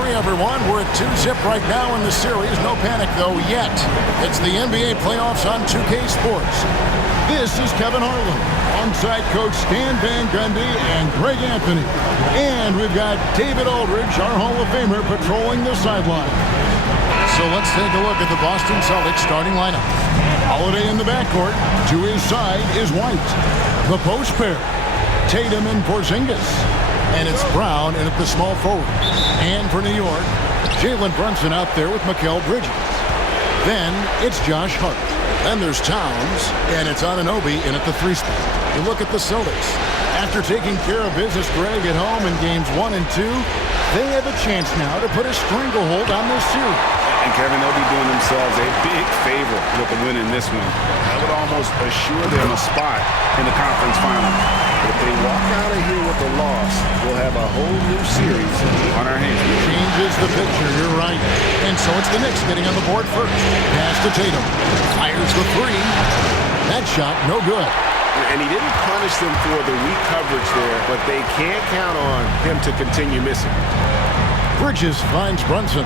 3, everyone. We're at 2-zip right now in the series. No panic, though, yet. It's the NBA playoffs on 2K Sports. This is Kevin Harlan, alongside Coach Stan Van Gundy and Greg Anthony. And we've got David Aldridge, our Hall of Famer, patrolling the sideline. So let's take a look at the Boston Celtics starting lineup. Holiday in the backcourt. To his side is White. The post pair, Tatum and Porzingis. And it's Brown in at the small forward. And for New York, Jalen Brunson out there with Mikal Bridges. Then it's Josh Hart. Then there's Towns, and it's Anunoby in at the 3 spot. You look at the Celtics. After taking care of business, Greg, at home in games 1 and 2, they have a chance now to put a stranglehold on this series. And Kevin, they'll be doing themselves a big favor with the win in this one. That would almost assure them a spot in the conference final. If they walk out of here with a loss, we'll have a whole new series on our hands. Changes the picture, you're right. And so it's the Knicks getting on the board first. Pass to Tatum. Fires the 3. That shot, no good. And he didn't punish them for the weak coverage there, but they can't count on him to continue missing. Bridges finds Brunson.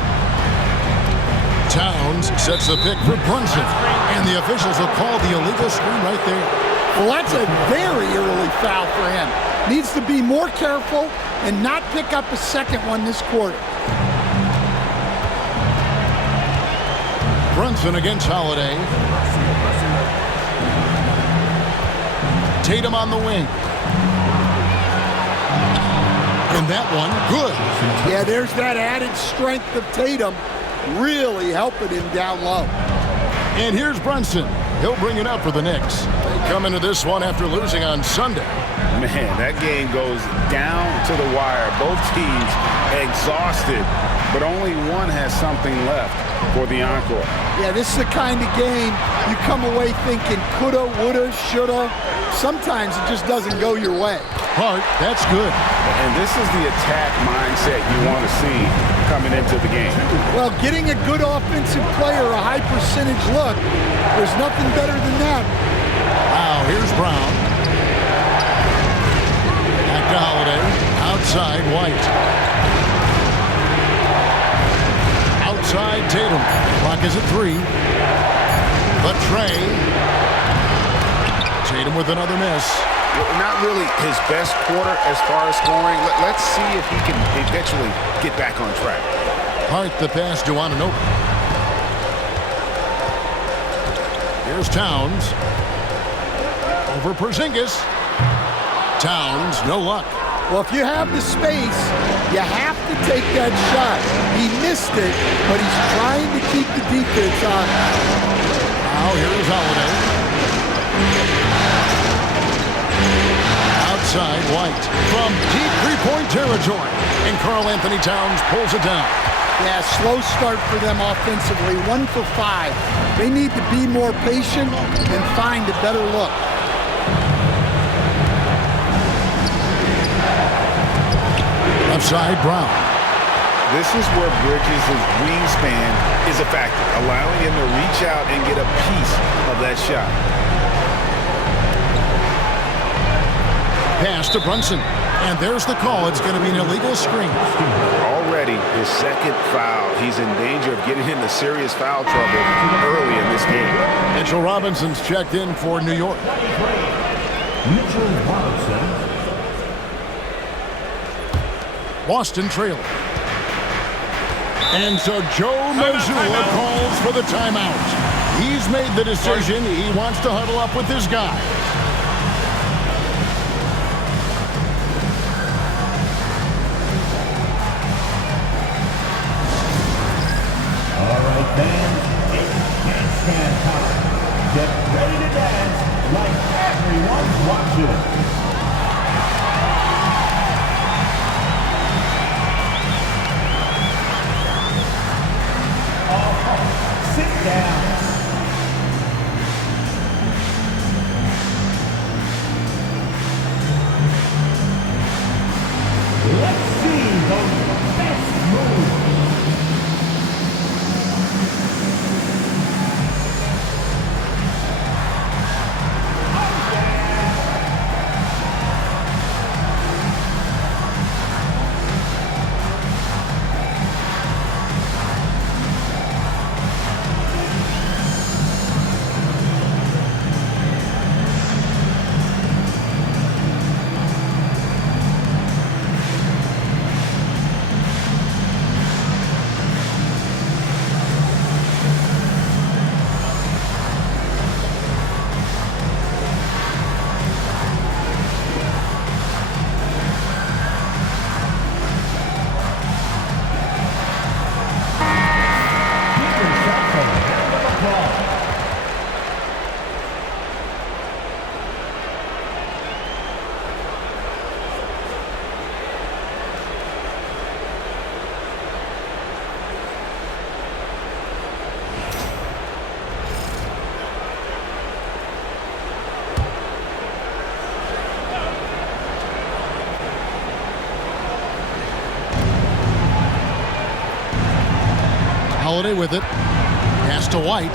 Towns sets the pick for Brunson. And the officials will call the illegal screen right there. Well, that's a very early foul for him. Needs to be more careful and not pick up a second one this quarter. Brunson against Holiday. Tatum on the wing. And that one, good. Yeah, there's that added strength of Tatum really helping him down low. And here's Brunson. He'll bring it up for the Knicks. They come into this one after losing on Sunday. Man, that game goes down to the wire. Both teams exhausted, but only one has something left for the encore. Yeah, this is the kind of game you come away thinking coulda, woulda, shoulda. Sometimes it just doesn't go your way. Hart, that's good. And this is the attack mindset you want to see coming into the game. Well, getting a good offensive player a high percentage look, there's nothing better than that. Wow, here's Brown. Back to Holiday. Outside, White. Outside, Tatum. Clock is at 3. But Trey. Tatum with another miss. Not really his best quarter as far as scoring. Let's see if he can eventually get back on track. Hart the pass to Anunoby. Here's Towns. Over Porzingis. Towns, no luck. Well, if you have the space, you have to take that shot. He missed it, but he's trying to keep the defense on. Now here's Holiday. Outside, White from deep three-point territory. And Karl Anthony Towns pulls it down. Yeah, slow start for them offensively. 1 for 5. They need to be more patient and find a better look. Outside, Brown. This is where Bridges' wingspan is a factor, allowing him to reach out and get a piece of that shot. Pass to Brunson. And there's the call. It's going to be an illegal screen. Already his second foul. He's in danger of getting into serious foul trouble early in this game. Mitchell Robinson's checked in for New York. Mitchell Robinson. Boston trailing. And so Joe Mazzulla calls for the timeout. He's made the decision. He wants to huddle up with his guy. All right, fans, it's handstand time. Get ready to dance like everyone's watching. Sit down. Holiday with it. Pass to White.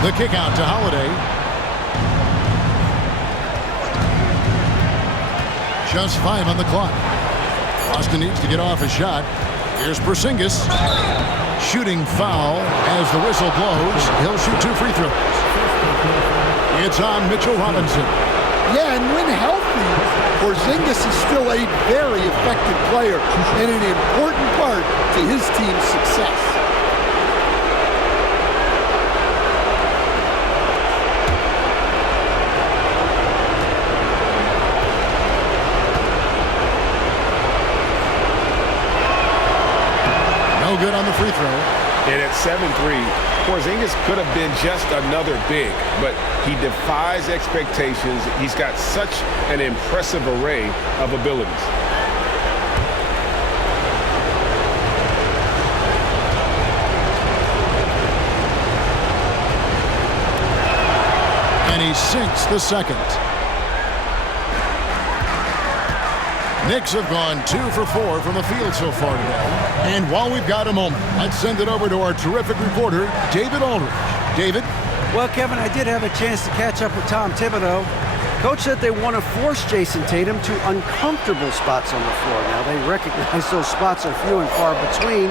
The kick out to Holiday. Just 5 on the clock. Boston needs to get off a shot. Here's Porzingis. Shooting foul as the whistle blows. He'll shoot 2 free throws. It's on Mitchell Robinson. Yeah, and when healthy, Porzingis is still a very effective player and an important part to his team's success. No good on the free throw. And at 7'3", Porzingis could have been just another big, but he defies expectations. He's got such an impressive array of abilities. And he sinks the second. Knicks have gone 2 for 4 from the field so far today. And while we've got a moment, let's send it over to our terrific reporter, David Aldridge. David? Well, Kevin, I did have a chance to catch up with Tom Thibodeau. Coach said they want to force Jayson Tatum to uncomfortable spots on the floor. Now, they recognize those spots are few and far between,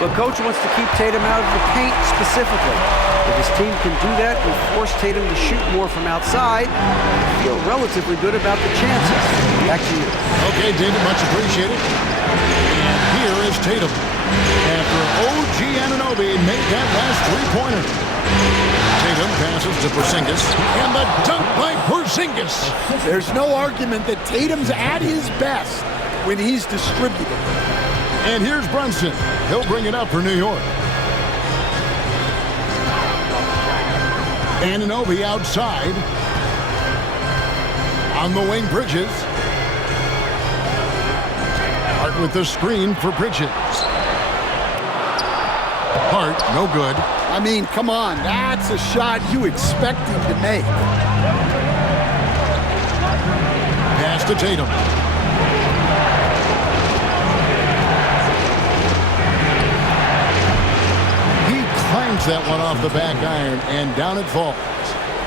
but Coach wants to keep Tatum out of the paint specifically. If his team can do that and force Tatum to shoot more from outside, I feel relatively good about the chances. Back to you. Okay, David, much appreciated. And here is Tatum. After OG Anunoby made that last three-pointer. Tatum passes to Porzingis, and the dunk by Porzingis. There's no argument that Tatum's at his best when he's distributed. And here's Brunson. He'll bring it up for New York. Anunoby outside. On the wing, Bridges. Hart with the screen for Bridges. Hart, no good. I mean, come on, that's a shot you expect him to make. Pass to Tatum. Clangs that one off the back iron, and down it falls.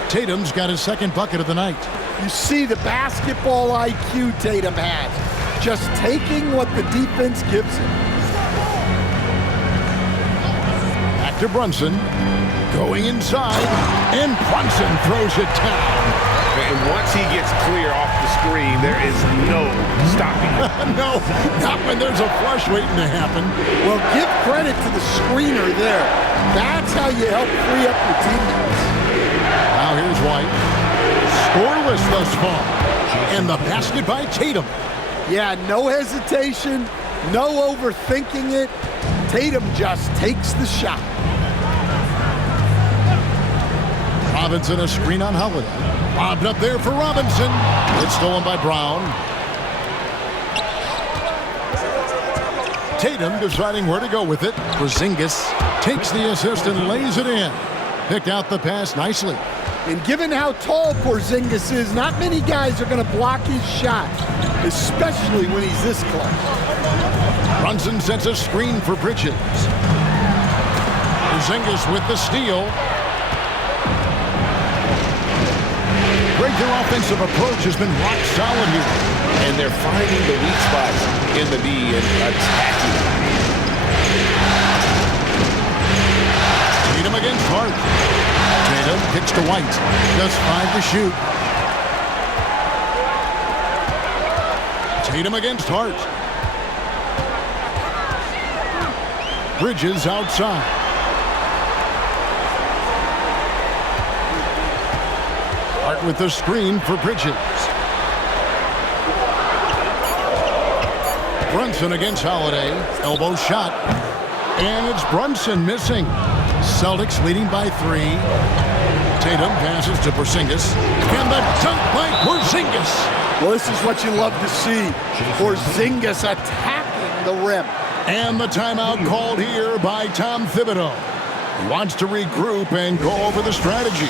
Tatum's got his second bucket of the night. You see the basketball IQ Tatum has. Just taking what the defense gives him. Back to Brunson. Going inside, and Brunson throws it down. And once he gets clear off the screen, there is no stopping him. No, not when there's a flush waiting to happen. Well, give credit to the screener there. That's how you help free up your teammates. Now here's White. Scoreless thus far. And the basket by Tatum. Yeah, no hesitation, no overthinking it. Tatum just takes the shot. Robinson a screen on Holiday. Lobbed up there for Robinson. It's stolen by Brown. Tatum deciding where to go with it. Porzingis takes the assist and lays it in. Picked out the pass nicely. And given how tall Porzingis is, not many guys are going to block his shot, especially when he's this close. Brunson sets a screen for Bridges. Porzingis with the steal. Their offensive approach has been rock solid here. And they're finding the weak spots in the D and attacking. Tatum against Hart. Tatum kicks to White. Just 5 to shoot. Tatum against Hart. Bridges outside. Hart with the screen for Bridges. Brunson against Holiday. Elbow shot. And it's Brunson missing. Celtics leading by 3. Tatum passes to Porzingis. And the dunk by Porzingis. Well, this is what you love to see. Porzingis attacking the rim. And the timeout called here by Tom Thibodeau. He wants to regroup and go over the strategy.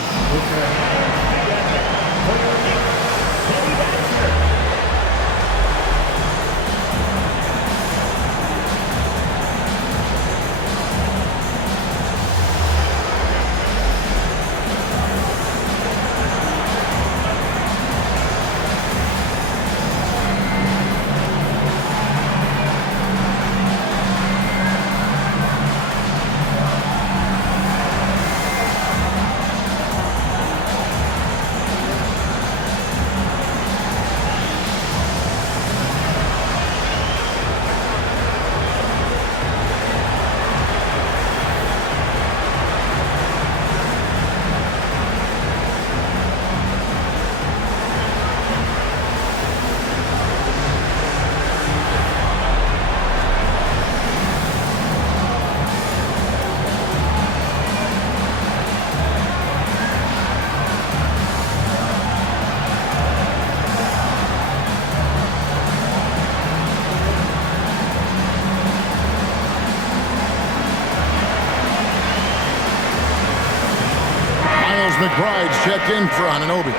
checked in for Anunoby.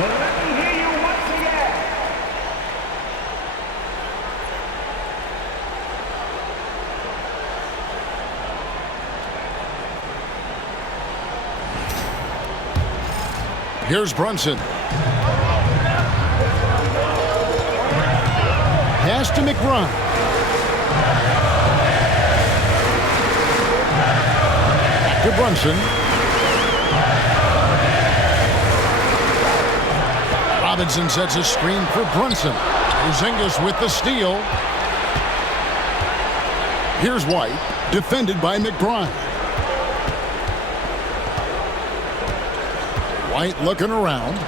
Let me hear you once again. Here's Brunson. Pass to McBride. Back to Brunson. Robinson sets a screen for Brunson. Porzingis with the steal. Here's White, defended by McBride. White looking around.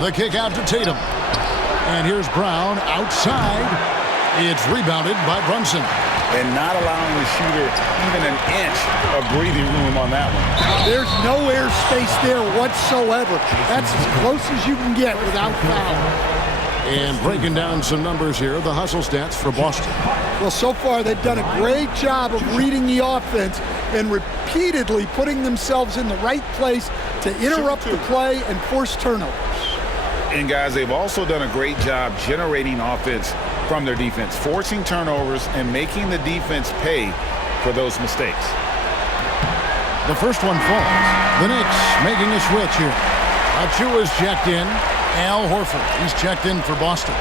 The kick out to Tatum. And here's Brown outside. It's rebounded by Brunson. And not allowing the shooter even an inch of breathing room on that one. There's no air space there whatsoever. That's as close as you can get without foul. And breaking down some numbers here, the hustle stats for Boston. Well, so far they've done a great job of reading the offense and repeatedly putting themselves in the right place to interrupt the play and force turnovers. And guys, they've also done a great job generating offense from their defense, forcing turnovers and making the defense pay for those mistakes. The first one falls. The Knicks making a switch here. Achua's checked in. Al Horford, he's checked in for Boston.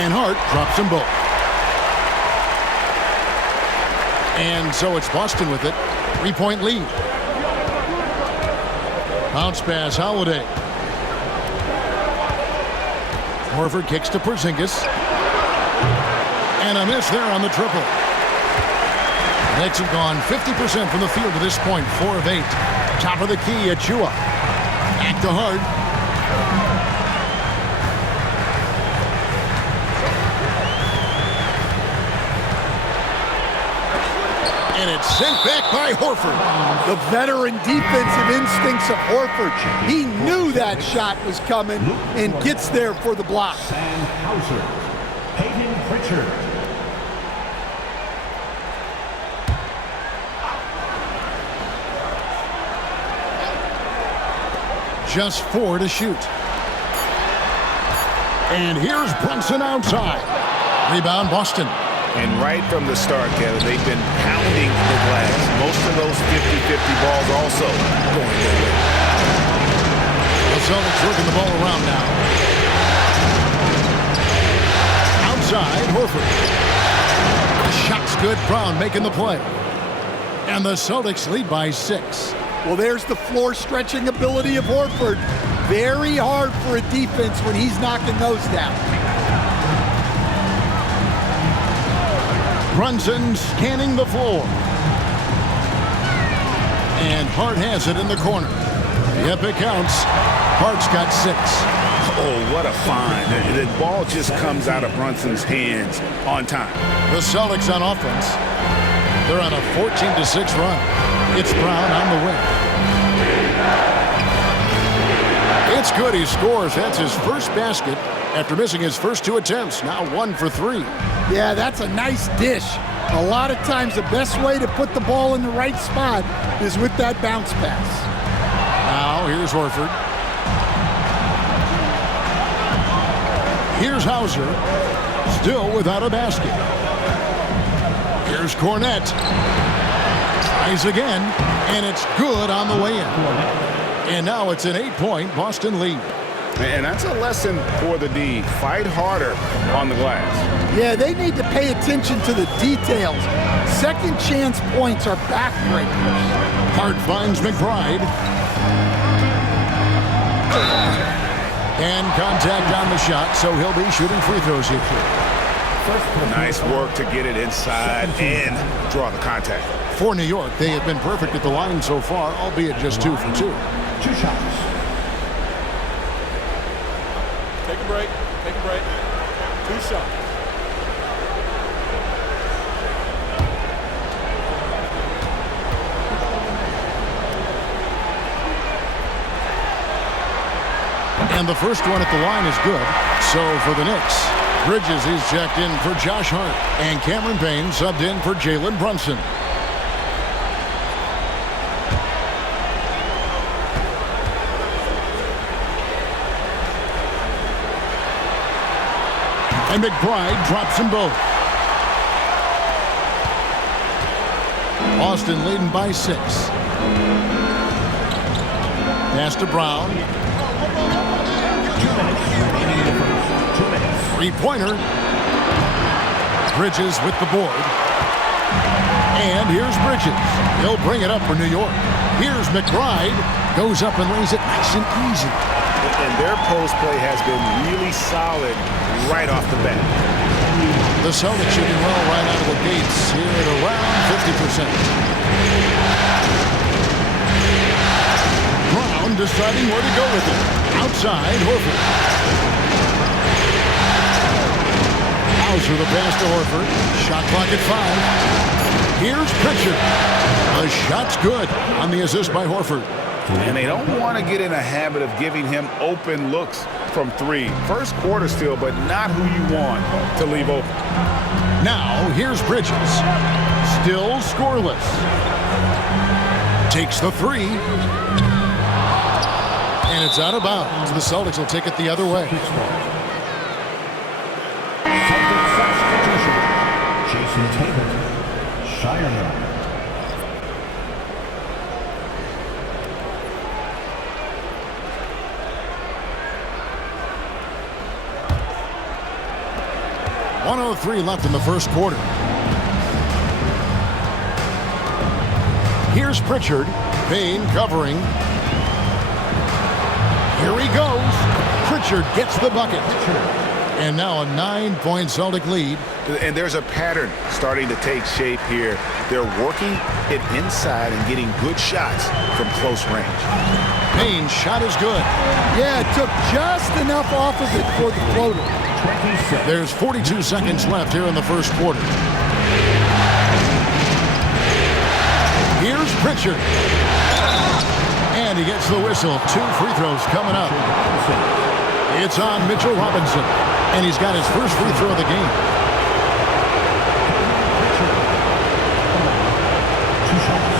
And Hart drops them both. And so it's Boston with it. 3-point lead. Bounce pass, Holiday. Horford kicks to Porzingis. And a miss there on the triple. Knicks have gone 50% from the field to this point, 4 of 8. Top of the key, Achua. Back to Hart. And it's sent back by Horford. The veteran defensive instincts of Horford. He knew that shot was coming and gets there for the block. Sam Hauser. Peyton Pritchard. Just 4 to shoot. And here's Brunson outside. Rebound, Boston. And right from the start, Kevin, they've been pounding the glass. Most of those 50-50 balls also going their way. The Celtics working the ball around now. Outside, Horford. Shot's good. Brown making the play. And the Celtics lead by 6. Well, there's the floor stretching ability of Horford. Very hard for a defense when he's knocking those down. Brunson scanning the floor. And Hart has it in the corner. The epic counts. Hart's got 6. Oh, what a find. The ball just comes out of Brunson's hands on time. The Celtics on offense. They're on a 14-6 run. It's Brown on the wing. It's good. He scores. That's his first basket after missing his first 2 attempts. Now 1 for 3. Yeah, that's a nice dish. A lot of times the best way to put the ball in the right spot is with that bounce pass. Now here's Horford. Here's Hauser. Still without a basket. Here's Cornette. Tries again, and it's good on the way in. And now it's an 8-point Boston lead. And that's a lesson for the D. Fight harder on the glass. Yeah, they need to pay attention to the details. Second chance points are backbreakers. Hart finds McBride. And contact on the shot, so he'll be shooting free throws here. Nice work to get it inside and draw the contact. For New York, they have been perfect at the line so far, albeit just 2 for 2. 2 shots. Take a break. 2 shots. And the first one at the line is good. So for the Knicks, Bridges is checked in for Josh Hart. And Cameron Payne subbed in for Jalen Brunson. And McBride drops them both. Boston leading by 6. Pass to Brown. 2 minutes remaining in the first. 2 minutes. Three-pointer. Bridges with the board. And here's Bridges. He'll bring it up for New York. Here's McBride. Goes up and lays it nice and easy. And their post play has been really solid right off the bat. The Celtics shooting well right out of the gates here at around 50%. Brown deciding where to go with it. Outside, Horford. Hauser the pass to Horford. Shot clock at 5. Here's Pritchard. The shot's good on the assist by Horford. And they don't want to get in a habit of giving him open looks from 3. First quarter still, but not who you want to leave open. Now, here's Bridges. Still scoreless. Takes the 3. And it's out of bounds. The Celtics will take it the other way. Celtics substitution. Jayson Tatum. Shire. .103 left in the first quarter. Here's Pritchard. Payne covering. Here he goes. Pritchard gets the bucket. And now a 9-point Celtic lead. And there's a pattern starting to take shape here. They're working it inside and getting good shots from close range. Payne's shot is good. Yeah, it took just enough off of it for the floater. 26. There's 42 seconds left here in the first quarter. Here's Pritchard. And he gets the whistle. 2 free throws coming up. It's on Mitchell Robinson. And he's got his first free throw of the game. 2 shots.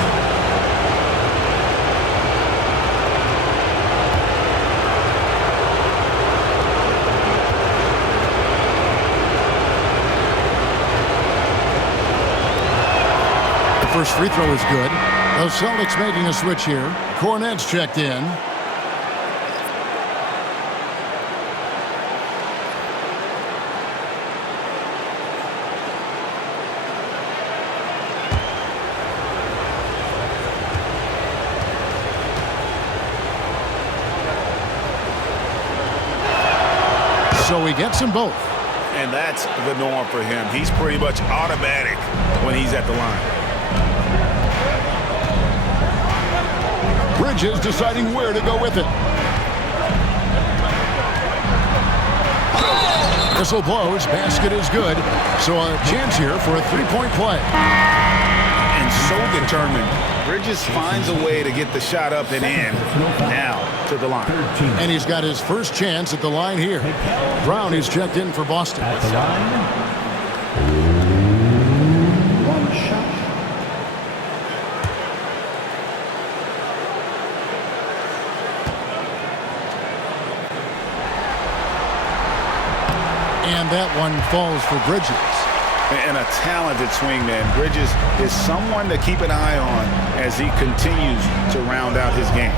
First free throw is good. The Celtics making a switch here. Cornette's checked in. So he gets them both. And that's the norm for him. He's pretty much automatic when he's at the line. Bridges deciding where to go with it. Whistle blows. Basket is good. So a chance here for a 3-point play. And so determined. Bridges finds a way to get the shot up and in. Now to the line. And he's got his first chance at the line here. Brown is checked in for Boston. At the line. 1 shot. And that one falls for Bridges. And a talented swingman. Bridges is someone to keep an eye on as he continues to round out his game.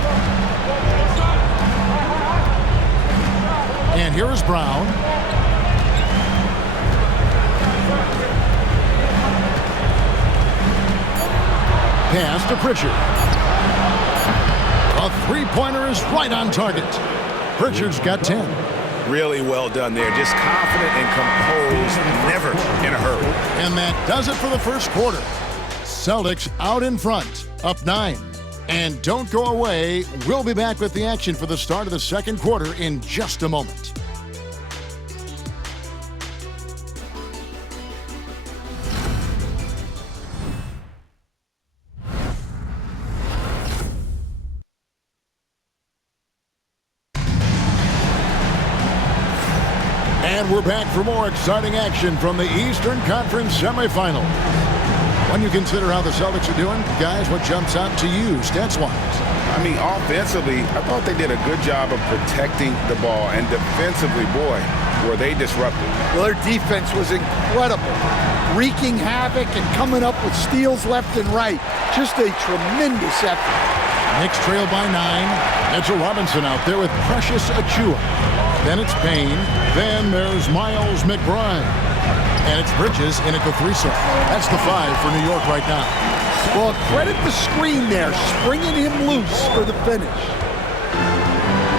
And here is Brown. Pass to Pritchard. A 3-pointer is right on target. Pritchard's got 10. Really well done there. Just confident and composed, never in a hurry. And that does it for the first quarter. Celtics out in front, up 9. And don't go away. We'll be back with the action for the start of the second quarter in just a moment. And we're back for more exciting action from the Eastern Conference semifinals. When you consider how the Celtics are doing, guys, what jumps out to you stats-wise? I mean, offensively, I thought they did a good job of protecting the ball. And defensively, boy, were they disruptive. Well, their defense was incredible, wreaking havoc and coming up with steals left and right. Just a tremendous effort. Knicks trail by 9. Mitchell Robinson out there with Precious Achiuwa. Then it's Payne. Then there's Miles McBride. And it's Bridges in at the 3-serve. That's the 5 for New York right now. Well, credit the screen there, springing him loose for the finish.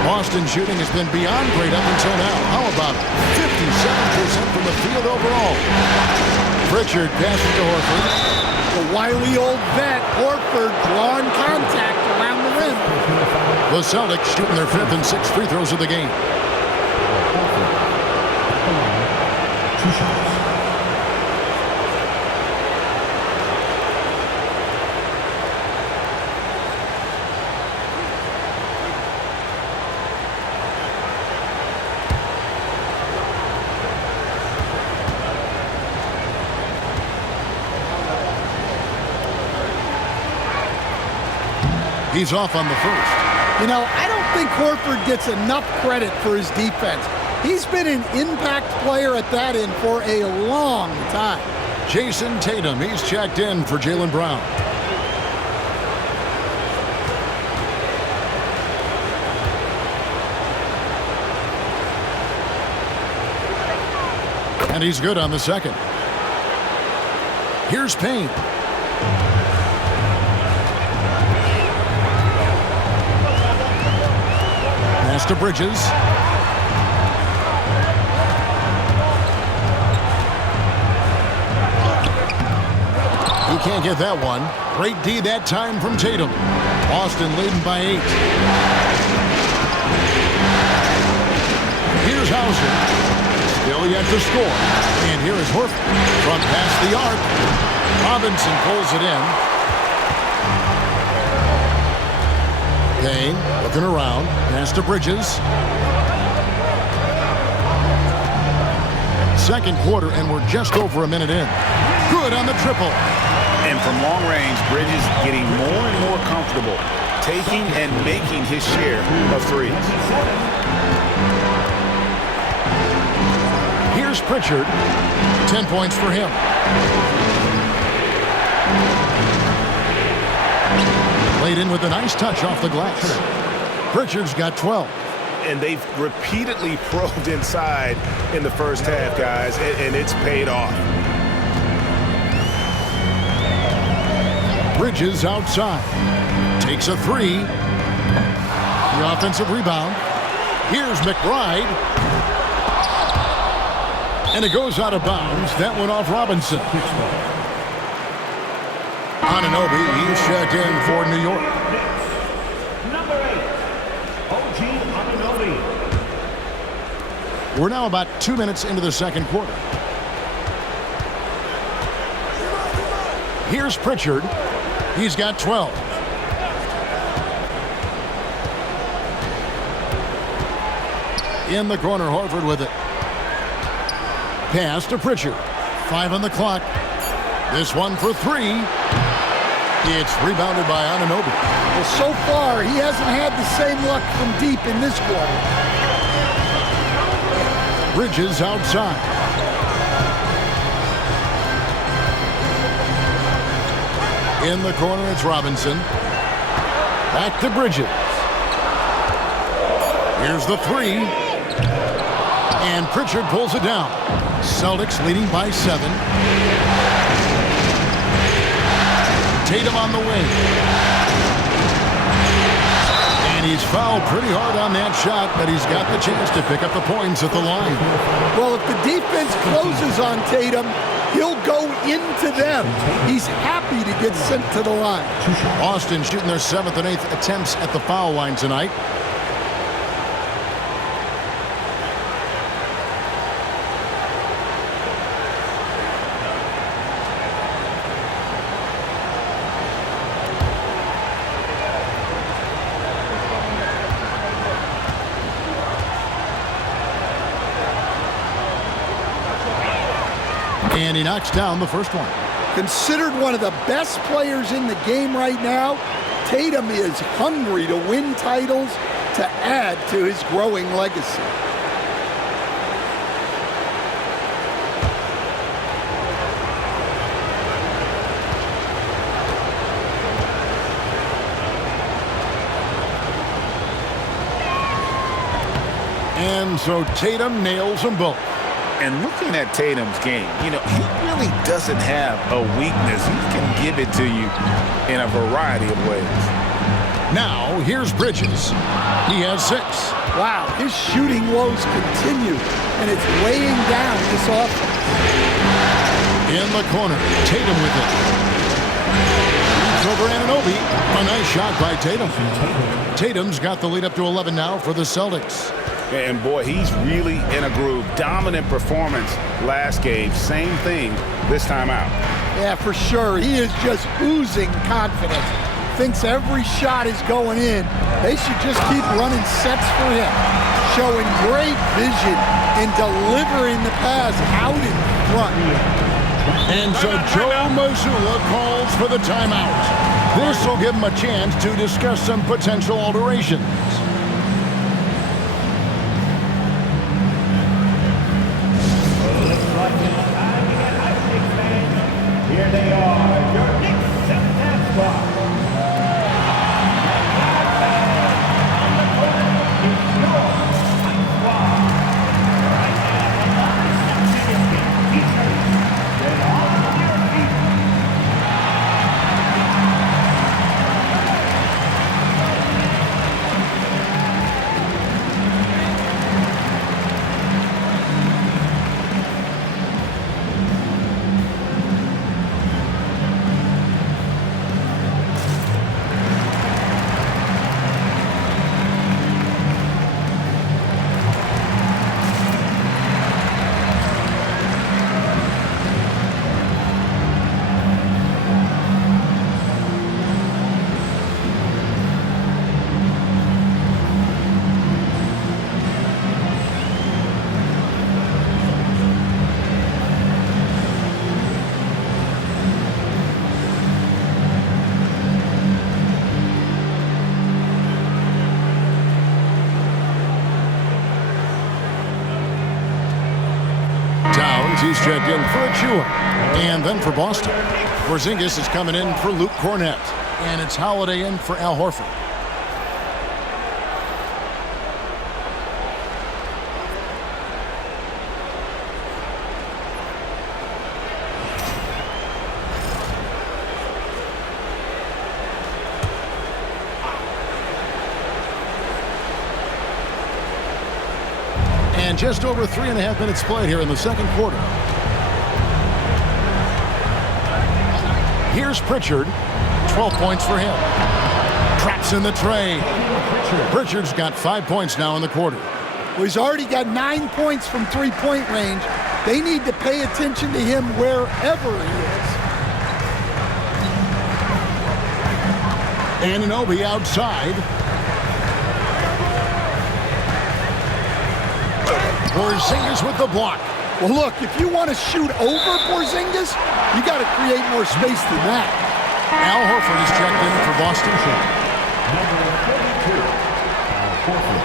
Boston shooting has been beyond great up until now. How about 57% from the field overall? Pritchard passes to Horford. The wily old vet, Horford, drawing contact around the rim. The Celtics shooting their 5th and 6th free throws of the game. 2 shots. He's off on the first. You know, I don't think Horford gets enough credit for his defense. He's been an impact player at that end for a long time. Jayson Tatum, he's checked in for Jaylen Brown. And he's good on the second. Here's Payne. Pass to Bridges. He can't get that one. Great D that time from Tatum. Boston leading by 8. Here's Hauser. Still yet to score. And here is Horford. Front past the arc. Robinson pulls it in. Payne looking around. Pass to Bridges. Second quarter, and we're just over a minute in. Good on the triple. And from long range, Bridges getting more and more comfortable, taking and making his share of threes. Here's Pritchard. 10 points for him. Laid in with a nice touch off the glass. Pritchard's got 12. And they've repeatedly probed inside in the first half, guys, and it's paid off. Bridges outside. Takes a 3. The offensive rebound. Here's McBride. And it goes out of bounds. That went off Robinson. Anunoby, he's checked in for New York. Number 8, OG Anunoby. We're now about 2 minutes into the second quarter. Here's Pritchard. He's got 12. In the corner, Horford with it. Pass to Pritchard. 5 on the clock. This one for 3. It's rebounded by Anunoby. Well, so far, he hasn't had the same luck from deep in this quarter. Bridges outside. In the corner, it's Robinson. Back to Bridges. Here's the 3. And Pritchard pulls it down. Celtics leading by 7. Tatum on the wing. And he's fouled pretty hard on that shot, but he's got the chance to pick up the points at the line. Well, if the defense closes on Tatum, he'll go into them. He's happy to get sent to the line. Boston shooting their 7th and 8th attempts at the foul line tonight. And he knocks down the first one. Considered one of the best players in the game right now, Tatum is hungry to win titles to add to his growing legacy. And so Tatum nails them both. And looking at Tatum's game, he really doesn't have a weakness. He can give it to you in a variety of ways. Now, here's Bridges. He has 6. Wow, his shooting woes continue, and it's weighing down this offense. In the corner, Tatum with it. It's over Anunoby. A nice shot by Tatum. Tatum's got the lead up to 11 now for the Celtics. And boy, he's really in a groove. Dominant performance last game. Same thing this time out. Yeah, for sure. He is just oozing confidence. Thinks every shot is going in. They should just keep running sets for him. Showing great vision in delivering the pass out in front. And so Joe Mazzulla calls for the timeout. This will give him a chance to discuss some potential alterations. Here they are, your Knicks Celtics squad. He's checked in for Achua. And then for Boston, Porzingis is coming in for Luke Cornett. And it's Holiday in for Al Horford. And just over 3.5 minutes played here in the second quarter. Here's Pritchard. 12 points for him. Traps in the tray. Pritchard's got 5 points now in the quarter. Well, he's already got 9 points from three-point range. They need to pay attention to him wherever he is. Anunoby outside. Porzingis with the block. Well, look, if you want to shoot over Porzingis, you got to create more space than that. Al Horford is checked in for Boston. Number 32, Al Horford.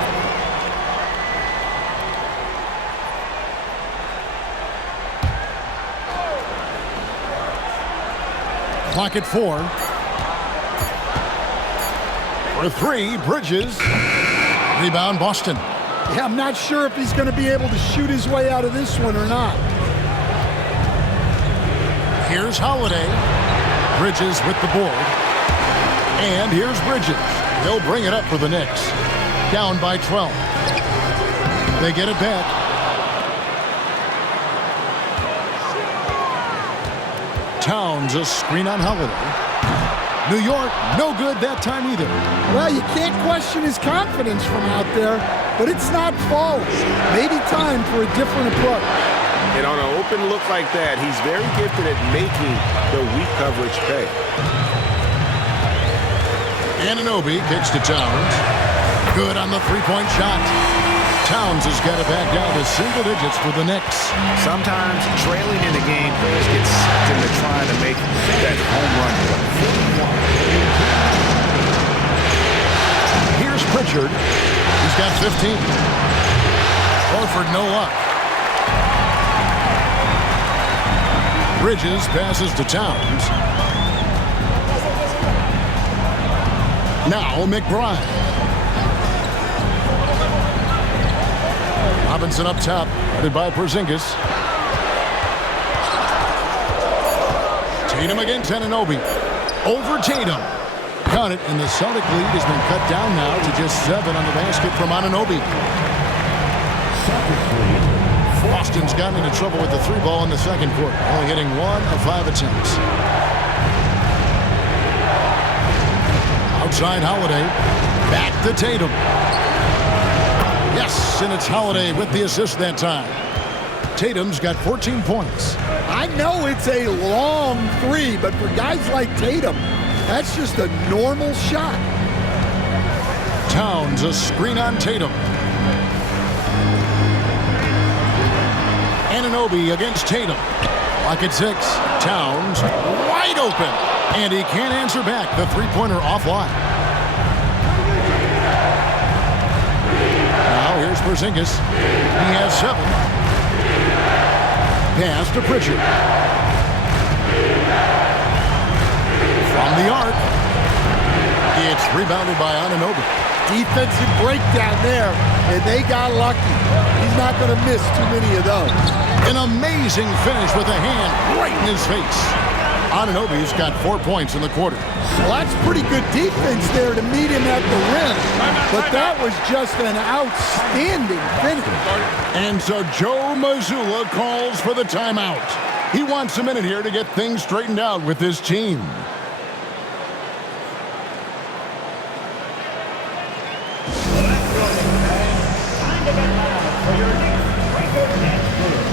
Clock at 4. For 3, Bridges. Rebound, Boston. Yeah, I'm not sure if he's going to be able to shoot his way out of this one or not. Here's Holiday. Bridges with the board. And here's Bridges. They'll bring it up for the Knicks. Down by 12. They get it back. Towns a screen on Holiday. New York, no good that time either. Well, you can't question his confidence from out there, but it's not false. Maybe time for a different approach. And on an open look like that, he's very gifted at making the weak coverage pay. Anunoby kicks to Towns. Good on the three-point shot. Towns has got it back down to single digits for the Knicks. Sometimes trailing in the game, players get sucked into trying to make that home run play. Here's Pritchard. He's got 15. Horford, no luck. Bridges passes to Towns. Now McBride. Robinson up top, headed by Porzingis. Tatum against Anunoby. Over Tatum. Got it, and the Celtic lead has been cut down now to just 7 on the basket from Anunoby. Boston's gotten into trouble with the 3-ball in the second quarter, only hitting 1 of 5 attempts. Outside Holiday. Back to Tatum. Yes, and it's Holiday with the assist that time. Tatum's got 14 points. I know it's a long 3, but for guys like Tatum, that's just a normal shot. Towns, a screen on Tatum. Anunoby against Tatum. Lock at 6. Towns wide open. And he can't answer back. The three-pointer offline. Now here's Porzingis. He has 7. Pass to Pritchard. From the arc. It's rebounded by Anunoby. Defensive breakdown there, and they got lucky. He's not going to miss too many of those. An amazing finish with a hand right in his face. Anunoby's got 4 points in the quarter. Well, that's pretty good defense there to meet him at the rim. But that was just an outstanding finish. And so Joe Mazzulla calls for the timeout. He wants a minute here to get things straightened out with his team. Time to get loud for your Knicks record net score.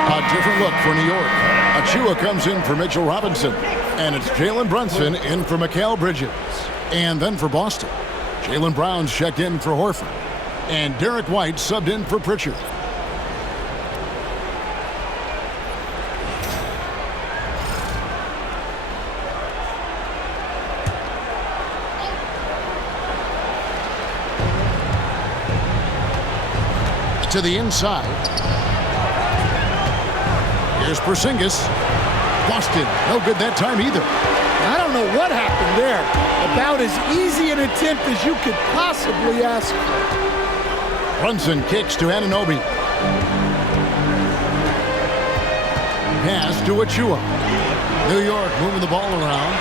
A different look for New York. Achua comes in for Mitchell Robinson. And it's Jalen Brunson in for Mikal Bridges. And then for Boston, Jaylen Brown's checked in for Horford. And Derek White subbed in for Pritchard. To the inside. Here's Porzingis. Boston, no good that time either. I don't know what happened there. About as easy an attempt as you could possibly ask for. Brunson kicks to Anunoby. Pass to Achua. New York moving the ball around.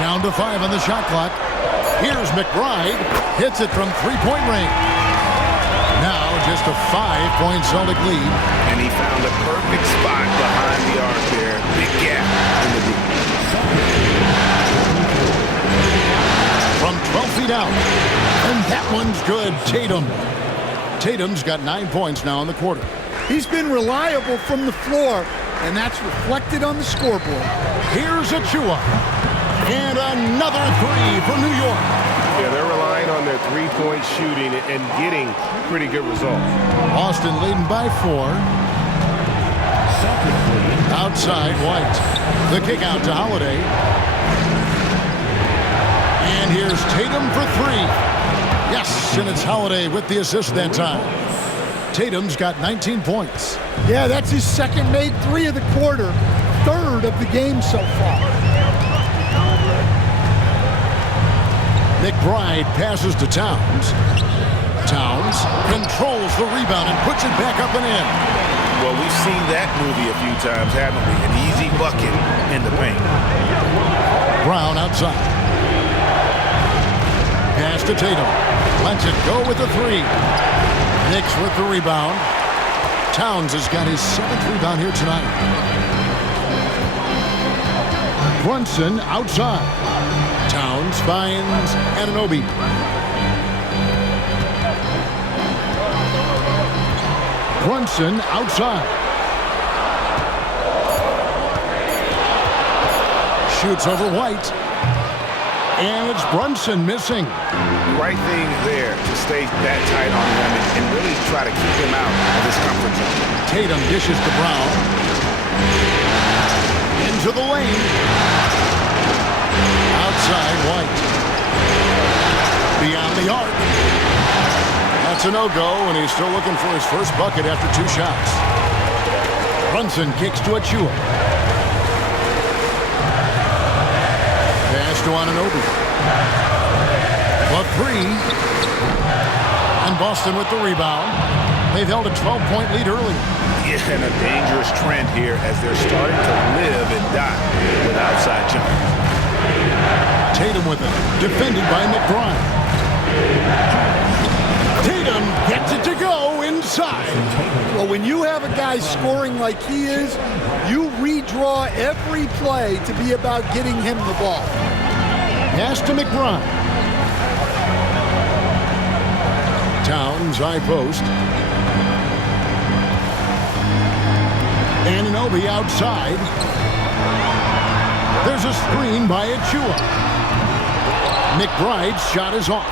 Down to 5 on the shot clock. Here's McBride. Hits it from three-point range. Now just a 5-point Celtic lead. And he found a perfect spot behind the arc there. Big gap in the deep. From 12 feet out. And that one's good. Tatum's got 9 points now in the quarter. He's been reliable from the floor, and that's reflected on the scoreboard. Here's Achua. And another 3 for New York. Yeah, they're relying on their three-point shooting and getting pretty good results. Boston leading by 4. Outside, White. The kick out to Holiday. And here's Tatum for three. Yes, and it's Holiday with the assist that time. Tatum's got 19 points. Yeah, that's his second made three of the quarter, third of the game so far. McBride passes to Towns. Towns controls the rebound and puts it back up and in. Well, we've seen that movie a few times, haven't we? An easy bucket in the paint. Brown outside. Pass to Tatum. Lets it go with the three. Knicks with the rebound. Towns has got his 7th rebound here tonight. Brunson outside. Towns finds Anunoby. Brunson outside. Shoots over White. And it's Brunson missing. Right thing there to stay that tight on him and really try to keep him out of his comfort zone. Tatum dishes to Brown. Into the lane. Outside White. Beyond the arc. That's a no-go, and he's still looking for his first bucket after 2 shots. Brunson kicks to Achua. Pass to Anunoby. A three. And Boston with the rebound. They've held a 12-point lead early. Yeah, and a dangerous trend here as they're starting to live and die with outside jumpers. Tatum with it. Defended by McBride. Tatum gets it to go inside. Well, when you have a guy scoring like he is, you redraw every play to be about getting him the ball. Pass to McBride. Towns, high post. Anunoby outside. There's a screen by Achua. McBride's shot is off.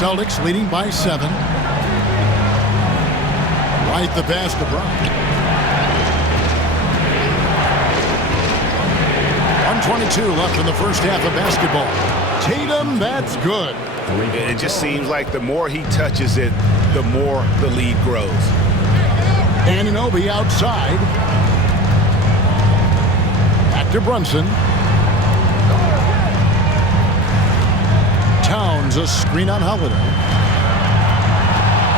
Celtics leading by 7. Right the pass to Brown. 1:22 left in the first half of basketball. Tatum, that's good. It just seems like the more he touches it, the more the lead grows. Anunoby outside. Back to Brunson. Towns, a screen on Holiday.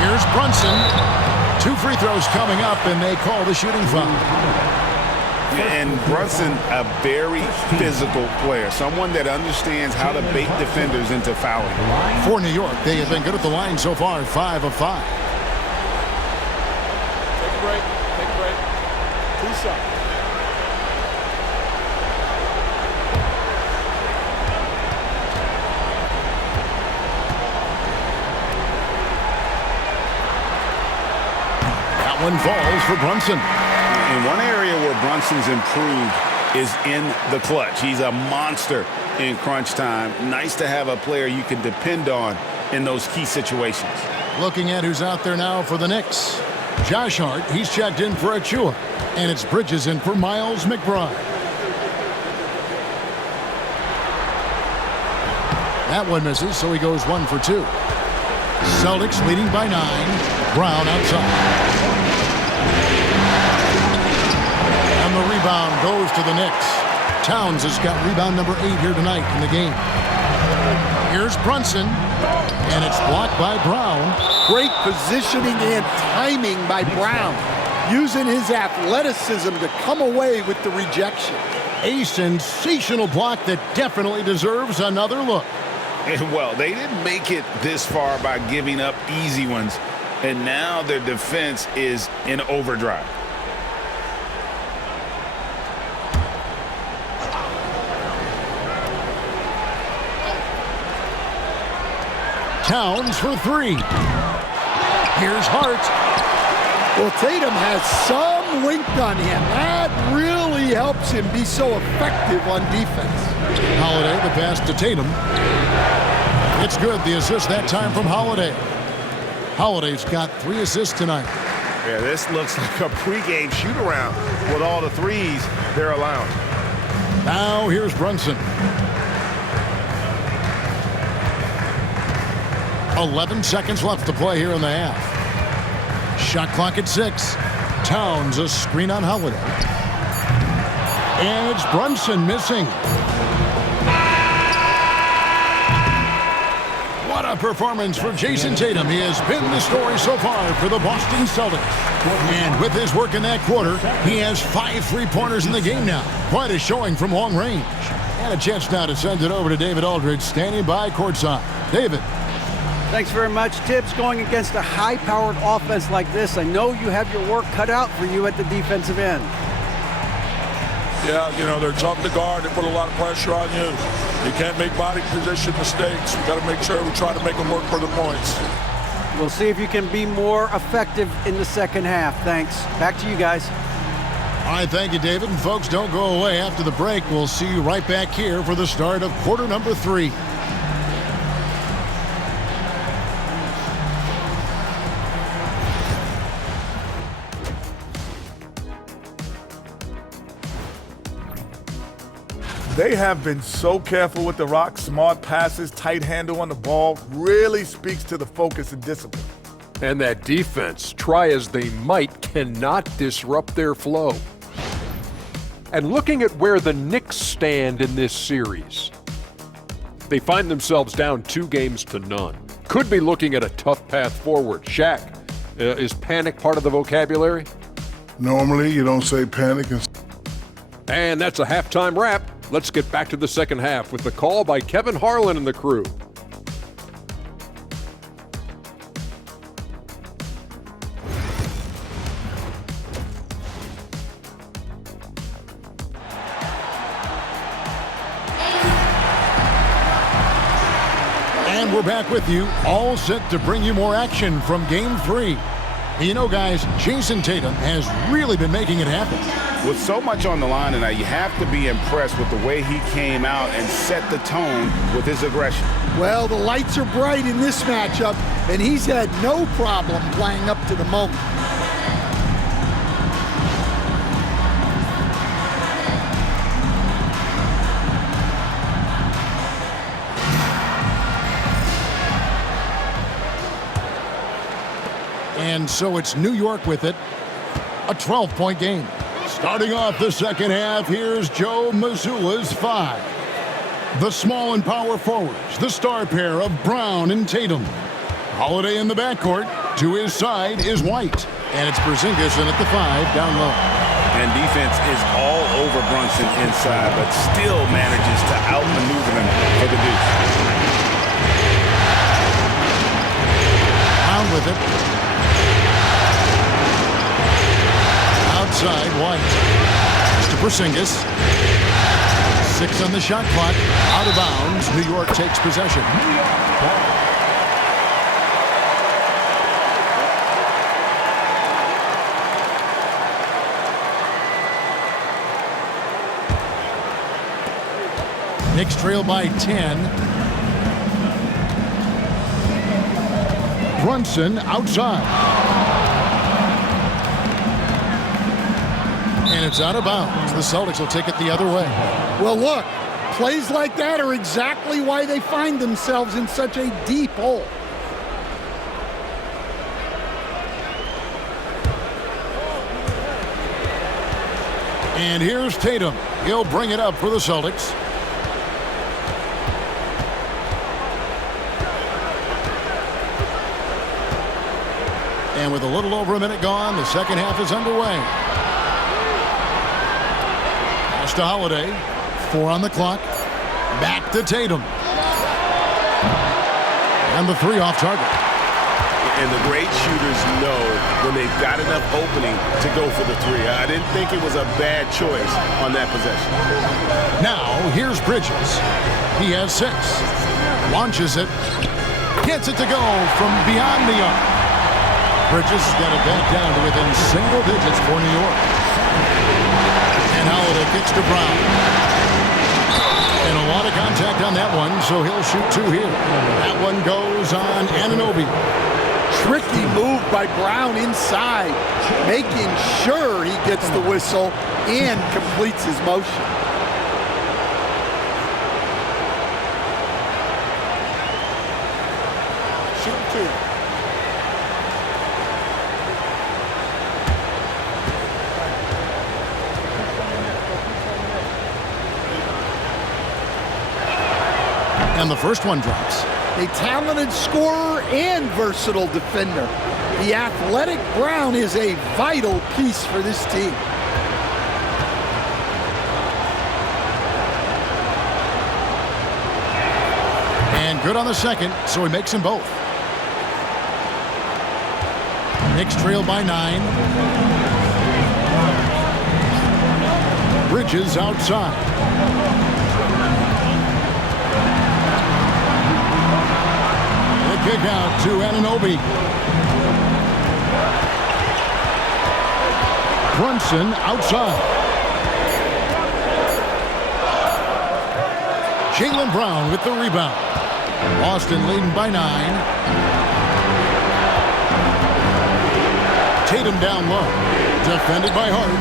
Here's Brunson. 2 free throws coming up, and they call the shooting foul. And Brunson, a very physical player, someone that understands how to bait defenders into fouling. For New York, they have been good at the line so far, 5 of 5. Take a break. Take a break. 2 shots. That one falls for Brunson. In one area where Brunson's improved is in the clutch. He's a monster in crunch time. Nice to have a player you can depend on in those key situations. Looking at who's out there now for the Knicks. Josh Hart, he's checked in for Achua. And it's Bridges in for Miles McBride. That one misses, so he goes 1 for 2. Celtics leading by 9. Brown outside. And the rebound goes to the Knicks. Towns has got rebound number 8 here tonight in the game. Here's Brunson. And it's blocked by Brown. Great positioning and timing by Brown, using his athleticism to come away with the rejection. A sensational block that definitely deserves another look. And well, they didn't make it this far by giving up easy ones. And now their defense is in overdrive. Towns for 3. Here's Hart. Well, Tatum has some length on him. That really helps him be so effective on defense. Holiday, the pass to Tatum. It's good. The assist that time from Holiday. Holiday's got 3 assists tonight. Yeah, this looks like a pregame shoot-around with all the threes they're allowing. Now here's Brunson. 11 seconds left to play here in the half. Shot clock at 6. Towns a screen on Holiday. And it's Brunson missing. What a performance for Jayson Tatum. He has been the story so far for the Boston Celtics. And with his work in that quarter, he has 5 3-pointers in the game now. Quite a showing from long range. And a chance now to send it over to David Aldridge, standing by courtside. David. Thanks very much, Tibbs. Going against a high-powered offense like this, I know you have your work cut out for you at the defensive end. Yeah, you know, they're tough to guard. They put a lot of pressure on you. You can't make body position mistakes. We got to make sure we try to make them work for the points. We'll see if you can be more effective in the second half. Thanks. Back to you guys. All right, thank you, David. And folks, don't go away after the break. We'll see you right back here for the start of quarter number 3. They have been so careful with the rock. Smart passes, tight handle on the ball, really speaks to the focus and discipline. And that defense, try as they might, cannot disrupt their flow. And looking at where the Knicks stand in this series, they find themselves down 2-0. Could be looking at a tough path forward. Shaq, is panic part of the vocabulary? Normally, you don't say panic. And that's a halftime wrap. Let's get back to the second half with the call by Kevin Harlan and the crew. And we're back with you, all set to bring you more action from Game 3. You know, guys, Jayson Tatum has really been making it happen. With so much on the line tonight, you have to be impressed with the way he came out and set the tone with his aggression. Well, the lights are bright in this matchup, and he's had no problem playing up to the moment. And so it's New York with it, a 12-point game. Starting off the second half, here's Joe Mazzulla's 5. The small and power forwards, the star pair of Brown and Tatum. Holiday in the backcourt. To his side is White. And it's Porzingis in at the 5 down low. And defense is all over Brunson inside, but still manages to outmaneuver him for the deuce. Brown with it. Outside, White. Mr. Porzingis. 6 on the shot clock. Out of bounds. New York takes possession. Knicks trail by 10. Brunson outside. And it's out of bounds. The Celtics will take it the other way. Well, look, plays like that are exactly why they find themselves in such a deep hole. And here's Tatum. He'll bring it up for the Celtics. And with a little over a minute gone, the second half is underway. Pass to Holiday. 4 on the clock. Back to Tatum. And the 3 off target. And the great shooters know when they've got enough opening to go for the 3. I didn't think it was a bad choice on that possession. Now, here's Bridges. He has 6. Launches it. Gets it to go from beyond the arc. Bridges has got it back down to within single digits for New York. And Holiday kicks to Brown. And a lot of contact on that one, so he'll shoot 2 here. That one goes on Anunoby. Tricky move by Brown inside, making sure he gets the whistle and completes his motion. Shoot 2. And the first one drops. A talented scorer and versatile defender. The athletic Brown is a vital piece for this team. And good on the second, so he makes them both. Knicks trail by 9. Bridges outside. Kick out to Anunoby. Brunson outside. Jaylen Brown with the rebound. Boston leading by 9. Tatum down low. Defended by Hart.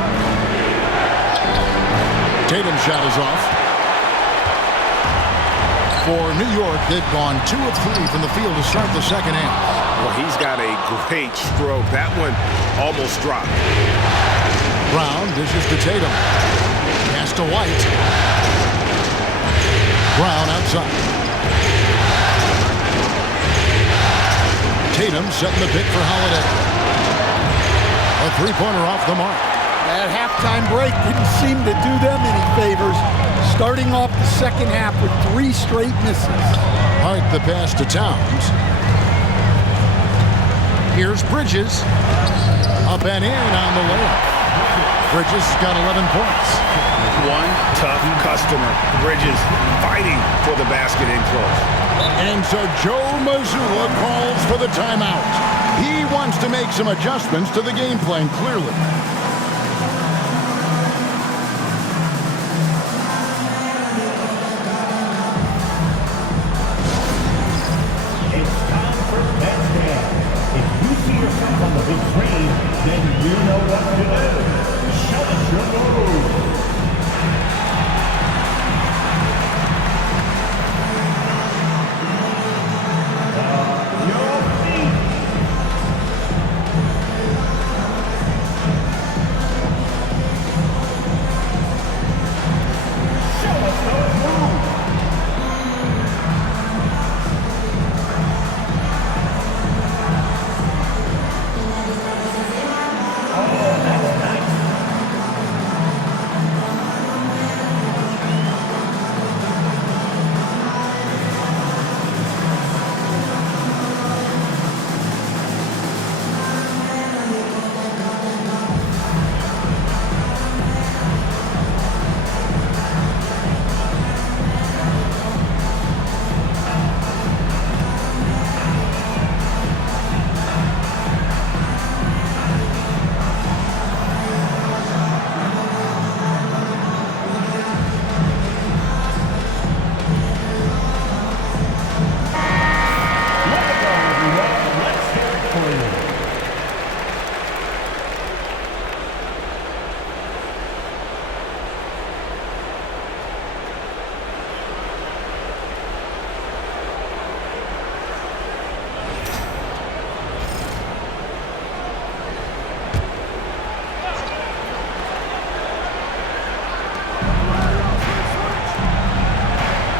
Tatum's shot is off. For New York, they've gone 2 of 3 from the field to start the second half. Well, he's got a great stroke. That one almost dropped. Brown dishes to Tatum. Pass to White. Brown outside. Tatum setting the pick for Holiday. A three-pointer off the mark. That halftime break didn't seem to do them any favors. Starting off the second half with 3 straight misses. Hart the pass to Towns. Here's Bridges. Up and in on the layup. Bridges got 11 points. One tough customer. Bridges fighting for the basket in close. And so Joe Mazzulla calls for the timeout. He wants to make some adjustments to the game plan, clearly. On the big screen, then you know what to do. Show us your move. Your feet. Show us those moves.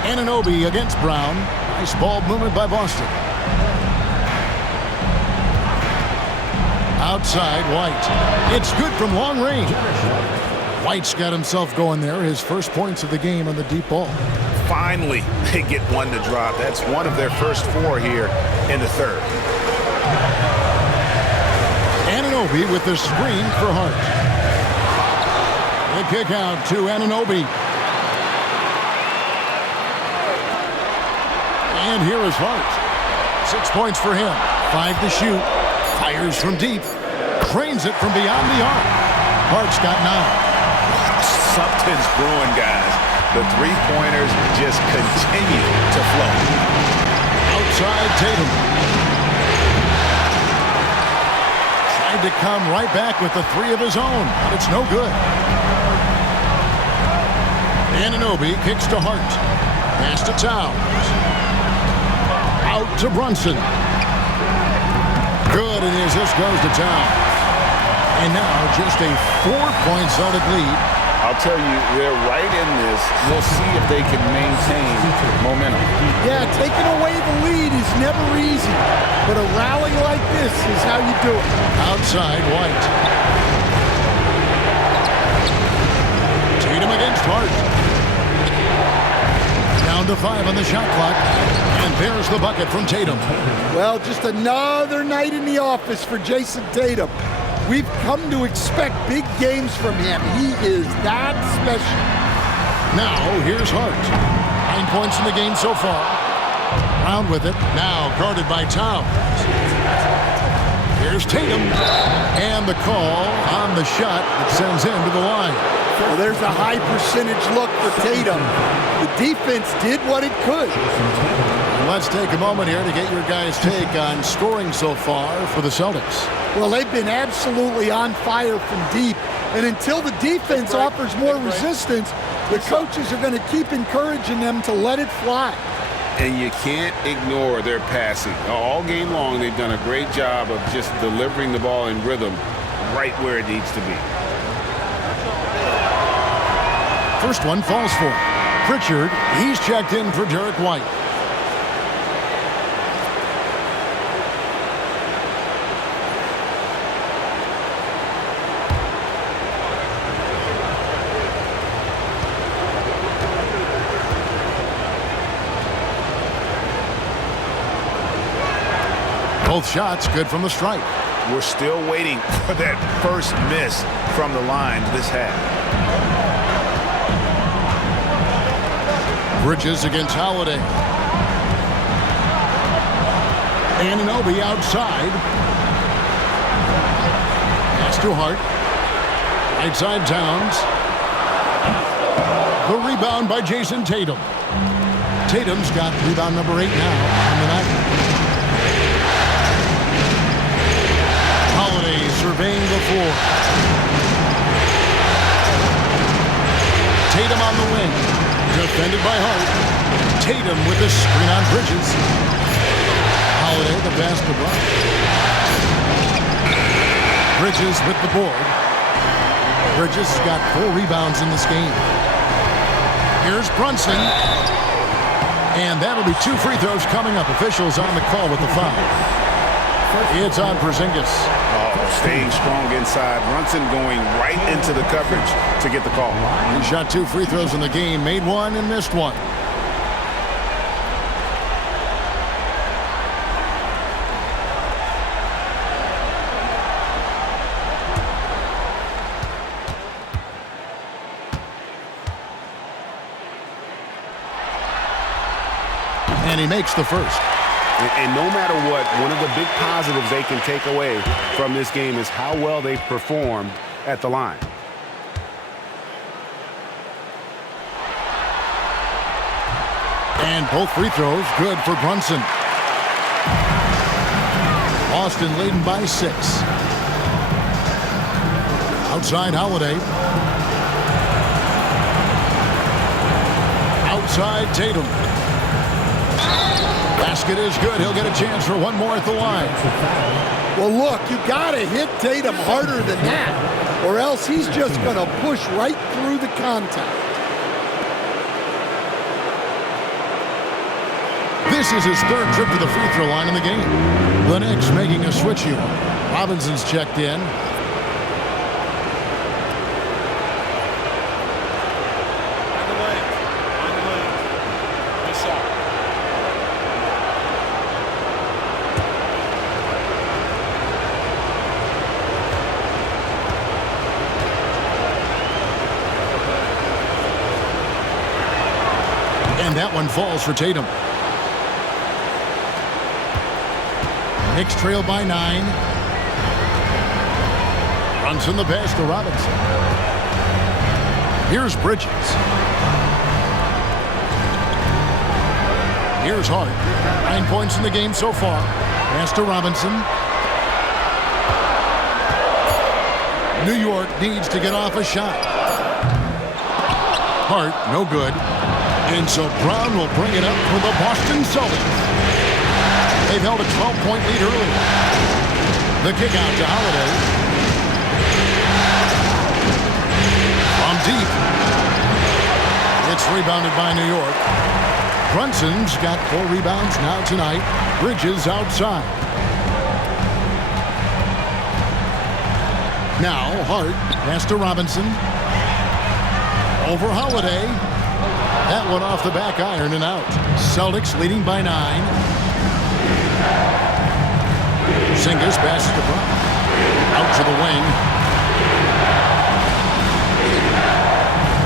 Anunoby against Brown. Nice ball movement by Boston. Outside, White. It's good from long range. White's got himself going there. His first points of the game on the deep ball. Finally, they get one to drop. That's one of their first 4 here in the third. Anunoby with the screen for Hart. The kick out to Anunoby. And here is Hart. 6 points for him. 5 to shoot. Fires from deep. Trains it from beyond the arc. Hart's got 9. Something's brewing, guys. The three-pointers just continue to flow. Outside Tatum. tried to come right back with the three of his own, but it's no good. Anunoby kicks to Hart. Pass to Towns. Out to Brunson. Good, and the assist goes to Towns. And now just a 4-point Celtic lead. I'll tell you, they're right in this. We'll see if they can maintain momentum. Yeah, taking away the lead is never easy, but a rally like this is how you do it. Outside, White. Tatum against Hart. Down to 5 on the shot clock. And there's the bucket from Tatum. Well, just another night in the office for Jayson Tatum. We've come to expect big games from him. He is that special. Now, here's Hart. 9 points in the game so far. Round with it. Now guarded by Towns. Here's Tatum. And the call on the shot that sends him to the line. Well, there's a high percentage look for Tatum. The defense did what it could. Let's take a moment here to get your guys' take on scoring so far for the Celtics. Well, they've been absolutely on fire from deep. And until the defense offers more resistance, the coaches are going to keep encouraging them to let it fly. And you can't ignore their passing. All game long, they've done a great job of just delivering the ball in rhythm right where it needs to be. First one falls for Pritchard. He's checked in for Derek White. Both shots good from the stripe. We're still waiting for that first miss from the line this half. Bridges against Holiday. Anunoby outside. Pass to Hart. Right side Towns. The rebound by Jayson Tatum. Tatum's got rebound number 8 now on the night. Holiday surveying the floor. Tatum on the wing. Defended by Hart. Tatum with the screen on Bridges. Holiday the pass to Brown. Bridges with the board. Bridges has got 4 rebounds in this game. Here's Brunson. And that'll be 2 free throws coming up. Officials on the call with the foul. It's on Porzingis. Staying strong inside. Brunson going right into the coverage to get the call. He shot 2 free throws in the game, made 1 and missed 1. And he makes the first. And no matter what, one of the big positives they can take away from this game is how well they performed at the line. And both free throws good for Brunson. Boston leading by 6. Outside Holiday. Outside Tatum. Basket is good. He'll get a chance for 1 more at the line. Well, look, you got to hit Tatum harder than that, or else he's just going to push right through the contact. This is his 3rd trip to the free throw line in the game. The Knicks making a switch here. Robinson's checked in. And that one falls for Tatum. Knicks trail by 9. Brunson the pass to Robinson. Here's Bridges. Here's Hart. 9 points in the game so far. Pass to Robinson. New York needs to get off a shot. Hart, no good. And so Brown will bring it up for the Boston Celtics. They've held a 12-point lead early. The kick out to Holiday. From deep. It's rebounded by New York. Brunson's got 4 rebounds now tonight. Bridges outside. Now Hart pass to Robinson. Over Holiday. That one off the back iron and out. Celtics leading by 9. Porzingis passes to Brown. Out to the wing.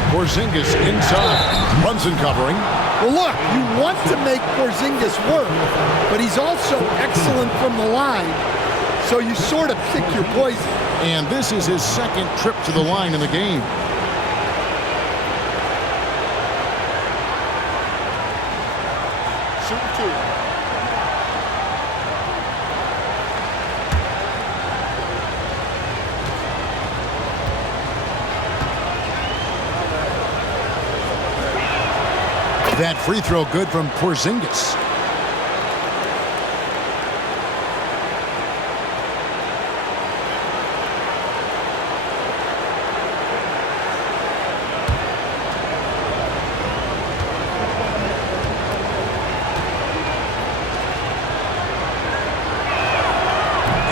Porzingis inside. Brunson covering. Well, look, you want to make Porzingis work, but he's also excellent from the line, so you sort of pick your poison. And this is his second trip to the line in the game. Shooting 2. That free throw good from Porzingis.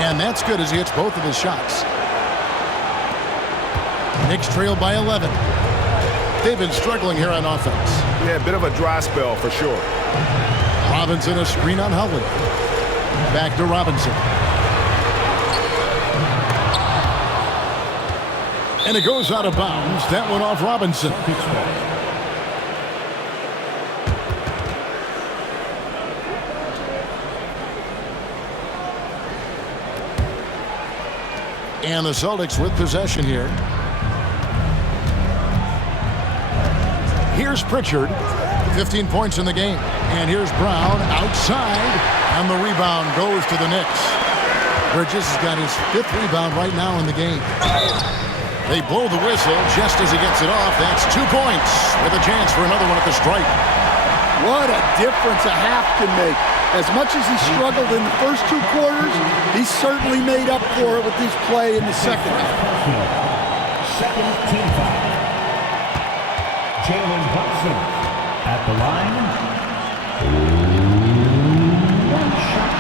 And that's good as he hits both of his shots. Knicks trail by 11. They've been struggling here on offense. Yeah, a bit of a dry spell for sure. Robinson a screen on Holiday. Back to Robinson. And it goes out of bounds. That one off Robinson. And the Celtics with possession here. Here's Pritchard, 15 points in the game. And here's Brown outside, and the rebound goes to the Knicks. Bridges has got his 5th rebound right now in the game. They blow the whistle just as he gets it off. That's 2 points with a chance for another one at the stripe. What a difference a half can make. As much as he struggled in the first 2 quarters, he certainly made up for it with his play in the second half. Second team foul. Jalen Brunson at the line. 1 shot.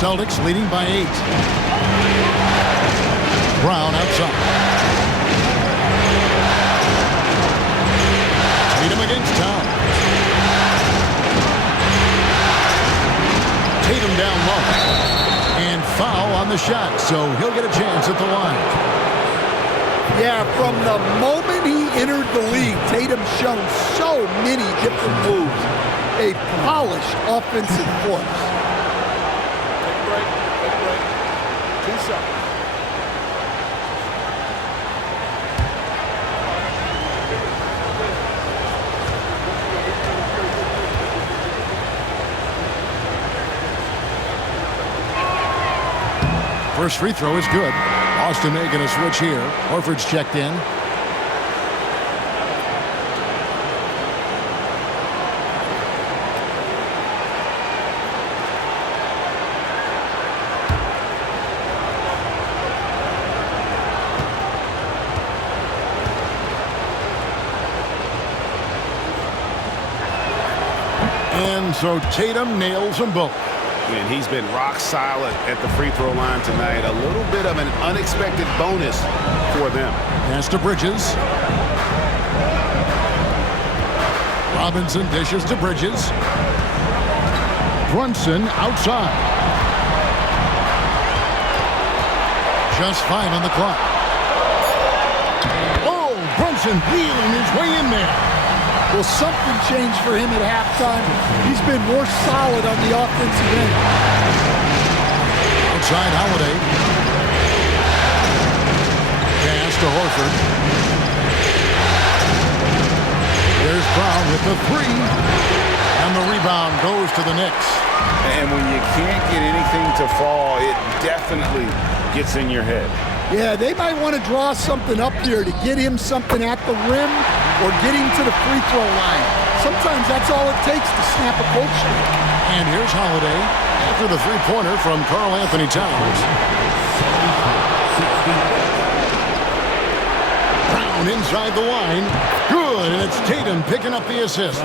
Celtics leading by 8. Brown outside. Tatum against Town. Tatum down low. And foul on the shot, so he'll get a chance at the line. Yeah, from the moment he entered the league, Tatum's shown so many different moves. A polished offensive force. Take a break. 2 seconds. First free throw is good. Boston making a switch here. Horford's checked in. And so Tatum nails them both. And he's been rock solid at the free throw line tonight. A little bit of an unexpected bonus for them. Pass to Bridges. Robinson dishes to Bridges. Brunson outside. Just 5 on the clock. Oh, Brunson wheeling his way in there. Well, something changed for him at halftime. He's been more solid on the offensive end. Outside Holiday. Pass to Horford. There's Brown with the 3. And the rebound goes to the Knicks. And when you can't get anything to fall, it definitely gets in your head. Yeah, they might want to draw something up here to get him something at the rim or get him to the free throw line. Sometimes that's all it takes to snap a coach streak. And here's Holiday after the three-pointer from Karl Anthony Towns. Brown inside the line. Good, and it's Tatum picking up the assist.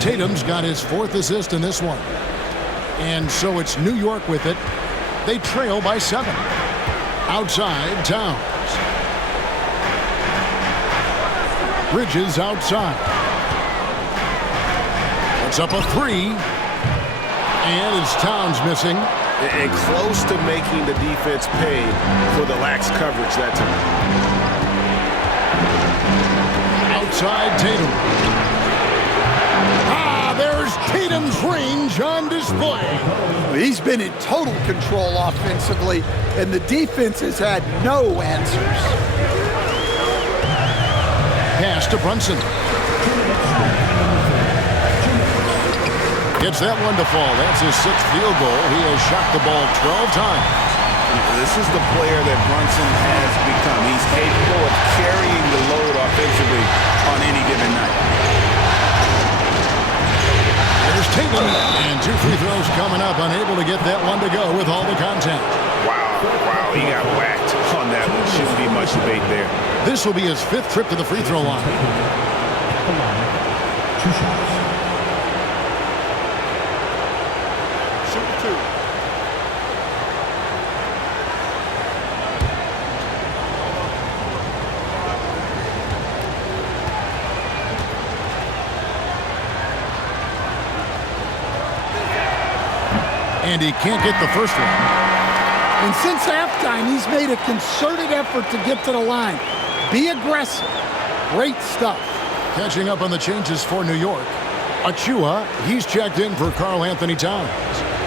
Tatum's got his 4th assist in this one. And so it's New York with it. They trail by 7. Outside, Towns. Bridges outside. It's up a 3. And it's Towns missing. And close to making the defense pay for the lax coverage that time. Outside, Tatum. There's Tatum's range on display. He's been in total control offensively, and the defense has had no answers. Pass to Brunson. Gets that one to fall. That's his 6th field goal. He has shot the ball 12 times. This is the player that Brunson has become. He's capable of carrying the load offensively on any given night. There's Tatum, and 2 free throws coming up. Unable to get that one to go with all the contact. Wow, he got whacked on that one. Shouldn't be much debate there. This will be his 5th trip to the free throw line. 2 shots. And he can't get the first one. And since halftime, he's made a concerted effort to get to the line. Be aggressive. Great stuff. Catching up on the changes for New York. Achua, he's checked in for Karl Anthony Towns.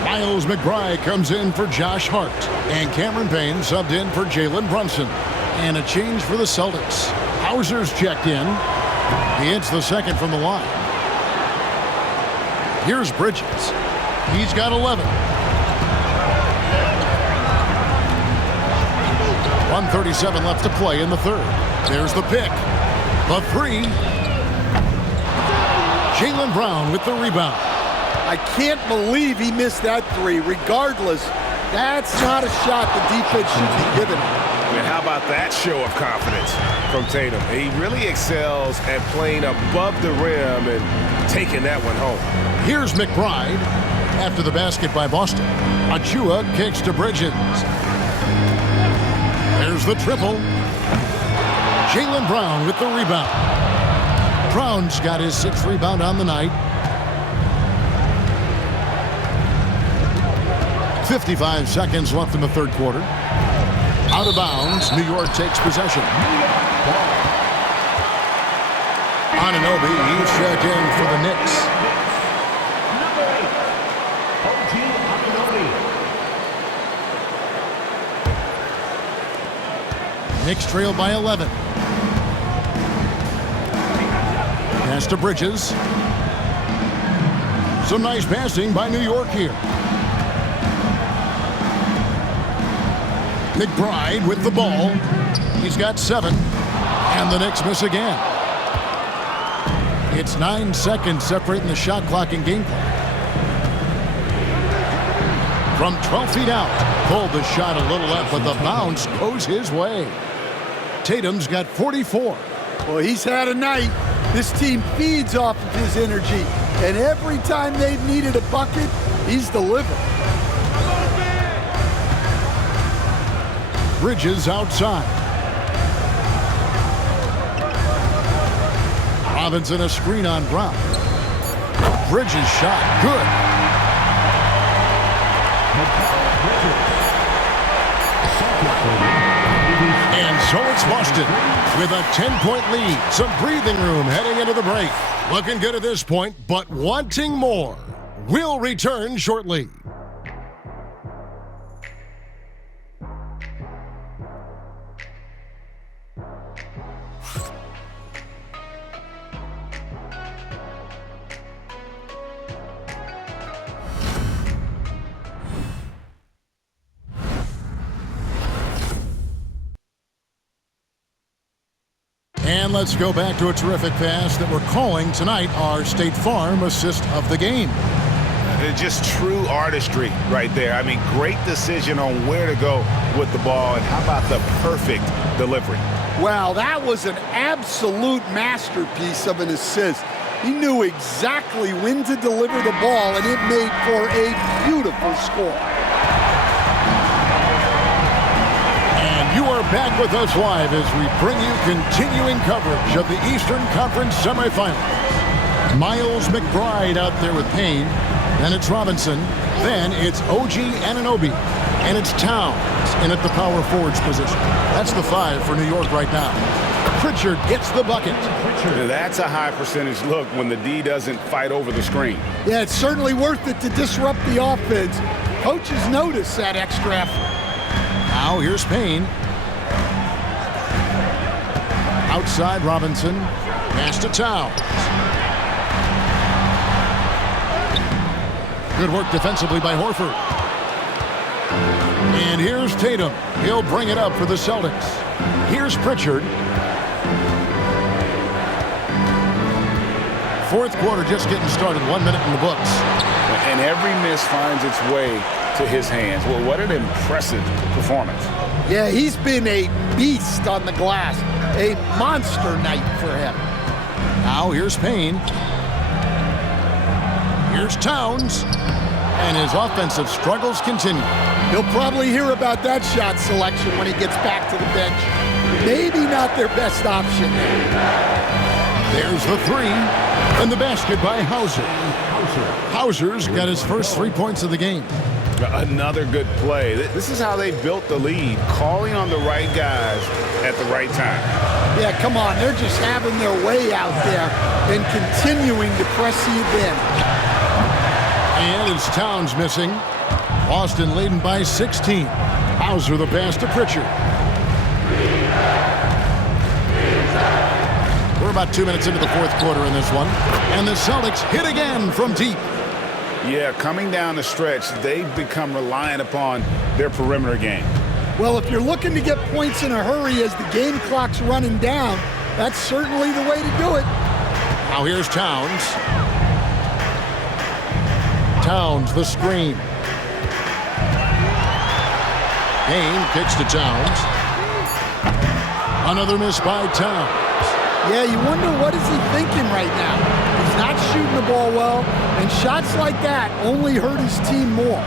Miles McBride comes in for Josh Hart. And Cameron Payne subbed in for Jalen Brunson. And a change for the Celtics. Hauser's checked in. He hits the 2nd from the line. Here's Bridges. He's got 11. 1:37 left to play in the 3rd. There's the pick. The 3. Jaylen Brown with the rebound. I can't believe he missed that 3. Regardless, that's not a shot the defense should be giving him. And how about that show of confidence from Tatum? He really excels at playing above the rim and taking that one home. Here's McBride after the basket by Boston. Achua kicks to Bridges. There's the triple. Jaylen Brown with the rebound. Brown's got his 6th rebound on the night. 55 seconds left in the 3rd quarter. Out of bounds, New York takes possession. Anunoby, he's checked in for the Knicks. Knicks trail by 11. Pass to Bridges. Some nice passing by New York here. McBride with the ball. He's got 7. And the Knicks miss again. It's 9 seconds separating the shot clock and game clock. From 12 feet out. Pulled the shot a little up, but the bounce goes his way. Tatum's got 44. Well, he's had a night. This team feeds off of his energy, and every time they've needed a bucket, he's delivered. Bridges outside. Robinson a screen on Brown. Bridges shot good. And so it's Boston with a 10-point lead. Some breathing room heading into the break. Looking good at this point, but wanting more. We'll return shortly. And let's go back to a terrific pass that we're calling tonight our State Farm assist of the game. It's just true artistry right there. I mean, great decision on where to go with the ball, and how about the perfect delivery? Well, that was an absolute masterpiece of an assist. He knew exactly when to deliver the ball, and it made for a beautiful score. And you are back with us live as we bring you continuing coverage of the Eastern Conference semifinals. Miles McBride out there with Payne. Then it's Robinson. Then it's OG Anunoby. And it's Towns in at the power forwards position. That's the 5 for New York right now. Pritchard gets the bucket. That's a high percentage look when the D doesn't fight over the screen. Yeah, it's certainly worth it to disrupt the offense. Coaches notice that extra effort. Now here's Payne. Outside Robinson. Pass to Towns. Good work defensively by Horford. And here's Tatum. He'll bring it up for the Celtics. Here's Pritchard. Fourth quarter just getting started. 1 minute in the books. And every miss finds its way to his hands. Well, what an impressive performance. Yeah, he's been a beast on the glass. A monster night for him. Now here's Payne. Here's Towns. And his offensive struggles continue. He'll probably hear about that shot selection when he gets back to the bench. Maybe not their best option. There's the 3. And the basket by Hauser. Hauser's got his first 3 points of the game. Another good play. This is how they built the lead, calling on the right guys at the right time. Yeah, come on. They're just having their way out there and continuing to press the advantage. And it's Towns missing. Boston leading by 16. Hauser the pass to Pritchard. We're about 2 minutes into the fourth quarter in this one. And the Celtics hit again from deep. Yeah, coming down the stretch, they've become reliant upon their perimeter game. Well, if you're looking to get points in a hurry as the game clock's running down, that's certainly the way to do it. Now here's Towns. Towns, the screen. Payne kicks to Towns. Another miss by Towns. Yeah, you wonder what is he thinking right now. He's not shooting the ball well, and shots like that only hurt his team more.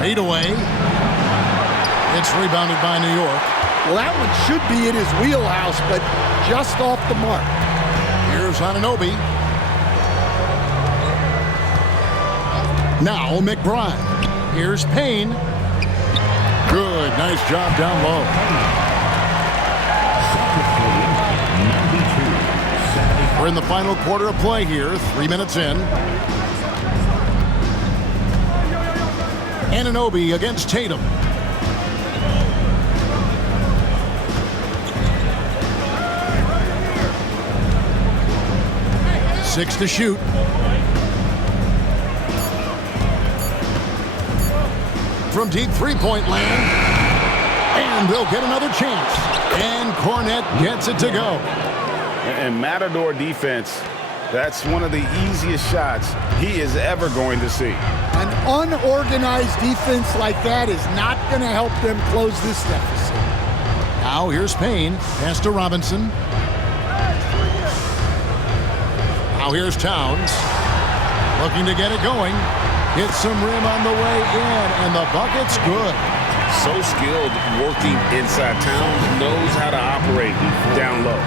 Fade away. It's rebounded by New York. Well, that one should be in his wheelhouse, but just off the mark. Here's Anunoby. Now McBride. Here's Payne. Good, nice job down low. We're in the final quarter of play here, 3 minutes in. Anunoby against Tatum. Six to shoot. From deep three-point land. And they'll get another chance. And Cornette gets it to go. And Matador defense, that's one of the easiest shots he is ever going to see. An unorganized defense like that is not going to help them close this deficit. Now here's Payne. Pass to Robinson. Now here's Towns. Looking to get it going. Hits some rim on the way in, and the bucket's good. So skilled working inside. Towns knows how to operate down low.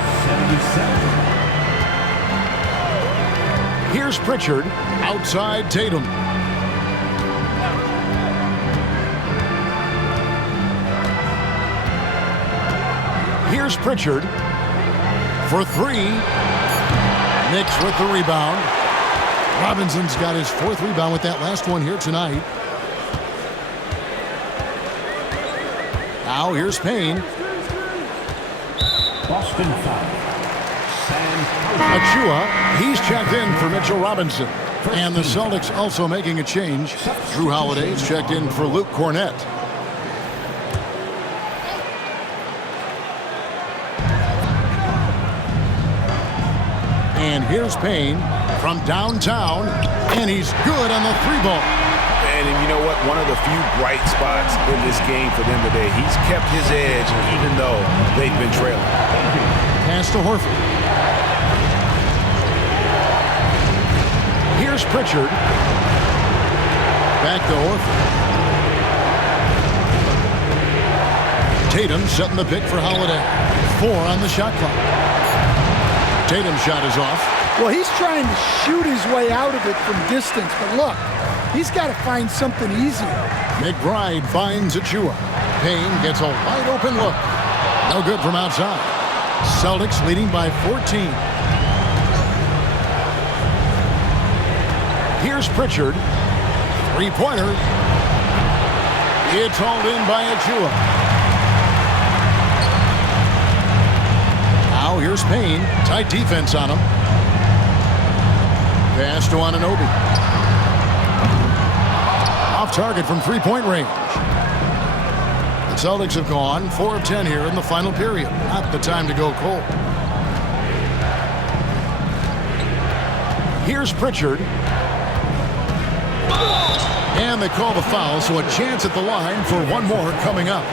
Here's Pritchard outside Tatum. Here's Pritchard for 3. Knicks with the rebound. Robinson's got his 4th rebound with that last one here tonight. Now here's Payne. Boston foul. Achua, he's checked in for Mitchell Robinson. And the Celtics also making a change. Drew Holiday's checked in for Luke Cornette. And here's Payne from downtown, and he's good on the three ball. And you know what? One of the few bright spots in this game for them today. He's kept his edge even though they've been trailing. Pass to Horford. Here's Pritchard. Back to Horford. Tatum setting the pick for Holiday. 4 on the shot clock. Tatum's shot is off. Well, he's trying to shoot his way out of it from distance, but look, he's got to find something easier. McBride finds Achua. Payne gets a wide open look. No good from outside. Celtics leading by 14. Here's Pritchard. Three-pointer. It's hauled in by Achua. Now here's Payne. Tight defense on him. Pass to Anunoby. Off target from three-point range. The Celtics have gone 4 of 10 here in the final period. Not the time to go cold. Here's Pritchard. And they call the foul, so a chance at the line for one more coming up.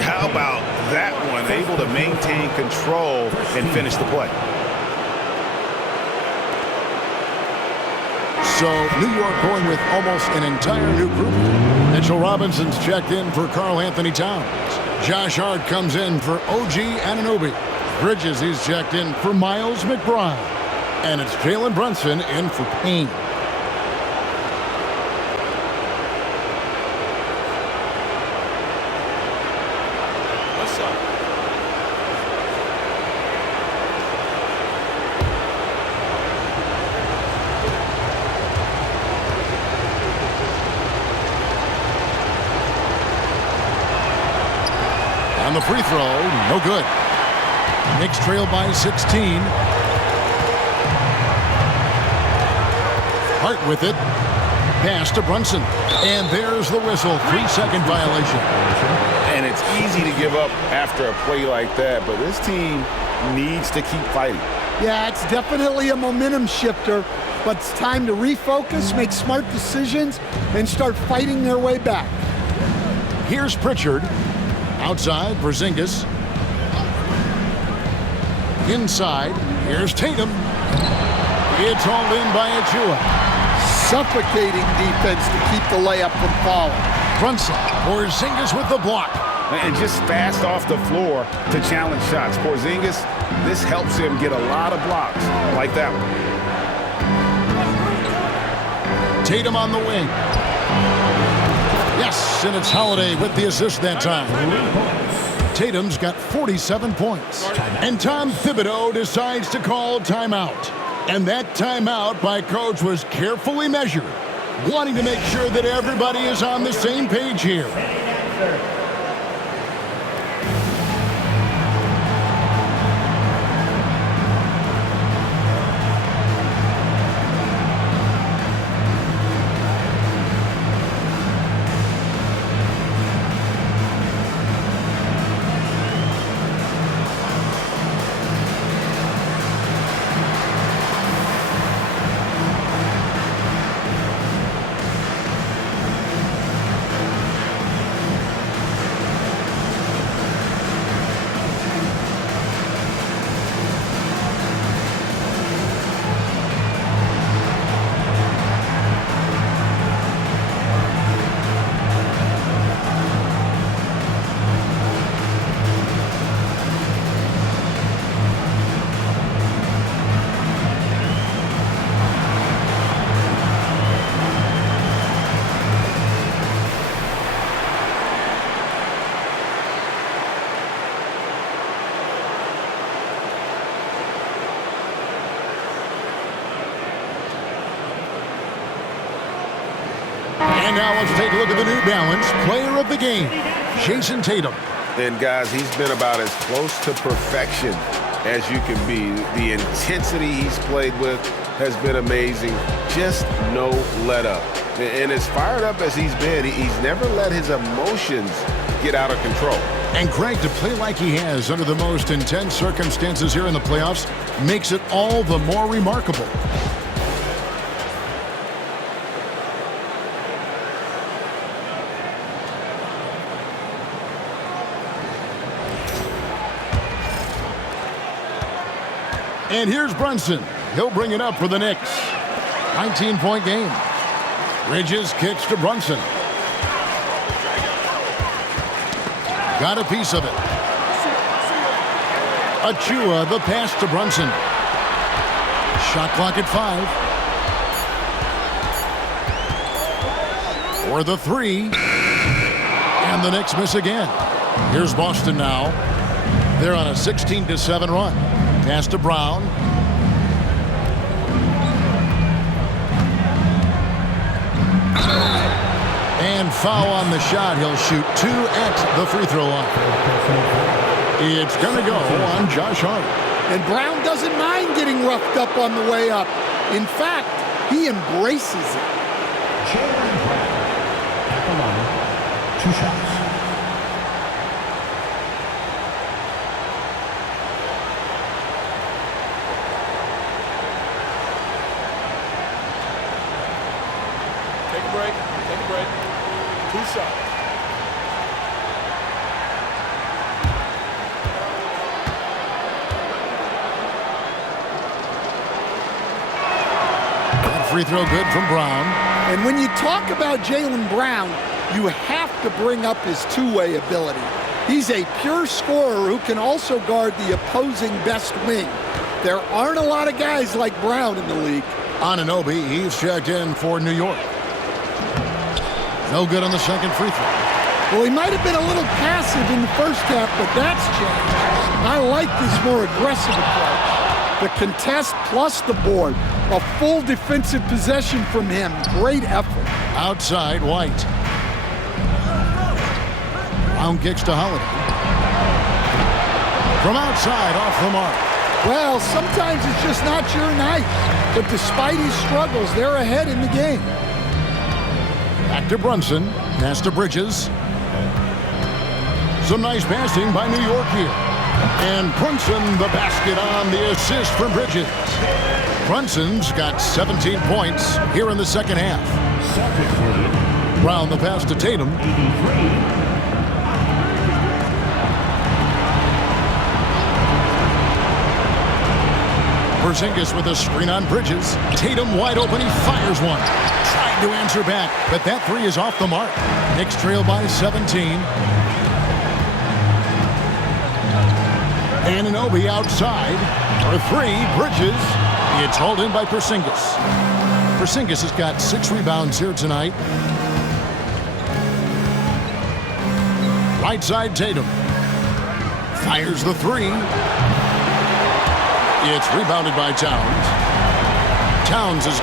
How about that one? Able to maintain control and finish the play. So New York going with almost an entire new group. Mitchell Robinson's checked in for Karl Anthony Towns. Josh Hart comes in for OG Anunoby. Bridges, he's checked in for Miles McBride. And it's Jalen Brunson in for Payne. On the free throw, no good. Knicks trail by 16. Hart with it. Pass to Brunson. And there's the whistle. 3-second violation. And it's easy to give up after a play like that, but this team needs to keep fighting. Yeah, it's definitely a momentum shifter, but it's time to refocus, make smart decisions, and start fighting their way back. Here's Pritchard. Outside, Porzingis. Inside, here's Tatum. It's hauled in by Achua. Suffocating defense to keep the layup from falling. Brunson, Porzingis with the block. And just fast off the floor to challenge shots. Porzingis, this helps him get a lot of blocks like that one. Tatum on the wing. Yes, and it's Holiday with the assist that time. Tatum's got 47 points. And Tom Thibodeau decides to call timeout. And that timeout by Coach was carefully measured, wanting to make sure that everybody is on the same page here. And now let's take a look at the New Balance player of the game, Jayson Tatum. And guys, he's been about as close to perfection as you can be. The intensity he's played with has been amazing. Just no let up. And as fired up as he's been, he's never let his emotions get out of control. And Craig, to play like he has under the most intense circumstances here in the playoffs makes it all the more remarkable. And here's Brunson. He'll bring it up for the Knicks. 19-point game. Bridges kicks to Brunson. Got a piece of it. Achua, the pass to Brunson. Shot clock at 5. For the 3. And the Knicks miss again. Here's Boston now. They're on a 16-7 run. Pass to Brown. And foul on the shot. He'll shoot 2 at the free throw line. It's going to go on Josh Hart. And Brown doesn't mind getting roughed up on the way up. In fact, he embraces it. Jaylen Brown at the line. 2 shots. Take a break. Take a break. 2 shots. That free throw good from Brown. And when you talk about Jaylen Brown, you have to bring up his two-way ability. He's a pure scorer who can also guard the opposing best wing. There aren't a lot of guys like Brown in the league. Anunoby, he's checked in for New York. No good on the second free throw. Well, he might have been a little passive in the first half, but that's changed. I like this more aggressive approach. The contest plus the board. A full defensive possession from him. Great effort. Outside, White. Brown kicks to Holiday. From outside, off the mark. Well, sometimes it's just not your night. But despite his struggles, they're ahead in the game. Back to Brunson. Pass to Bridges. Some nice passing by New York here. And Brunson, the basket on the assist from Bridges. Brunson's got 17 points here in the second half. Celtics lead. Brown, the pass to Tatum. 83. Porzingis with a screen on Bridges. Tatum wide open. He fires one. Tried to answer back, but that 3 is off the mark. Knicks trail by 17. Anunoby outside for 3. Bridges. It's hauled in by Porzingis. Porzingis has got 6 rebounds here tonight. Right side Tatum. Fires the 3. It's rebounded by Towns. Towns is...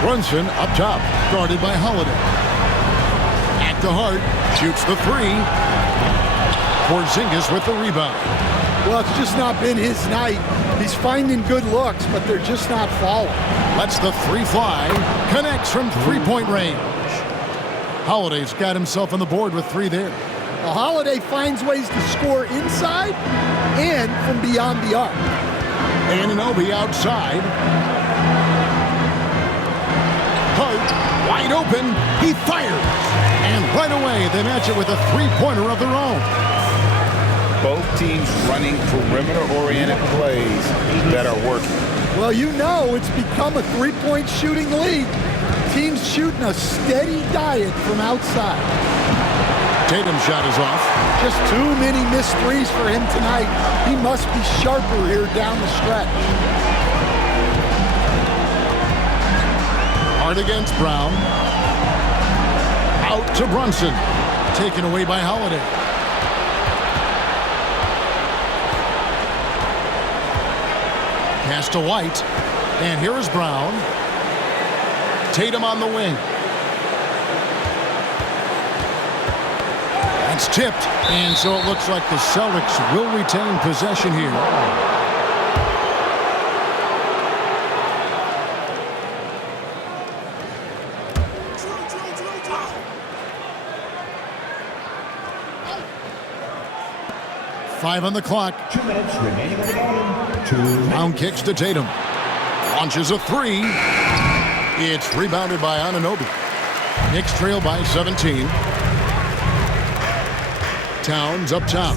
Brunson up top, guarded by Holiday. At the heart, shoots the 3. Porzingis with the rebound. Well, it's just not been his night. He's finding good looks, but they're just not falling. Lets the 3 fly. Connects from 3-point range. Holiday's got himself on the board with 3 there. Well, Holiday finds ways to score inside and from beyond the arc. Anunoby outside. Hart wide open. He fires. And right away, they match it with a 3-pointer of their own. Both teams running perimeter-oriented plays that are working. Well, you know it's become a 3-point shooting league. Teams shooting a steady diet from outside. Tatum's shot is off. Just too many missed threes for him tonight. He must be sharper here down the stretch. Hard against Brown. Out to Brunson. Taken away by Holiday. Pass to White. And here is Brown. Tatum on the wing. It's tipped, and so it looks like the Celtics will retain possession here. 5 on the clock. 2 minutes remaining in the game. Brown kicks to Tatum. Launches a 3. It's rebounded by Anunoby. Knicks trail by 17. Towns up top.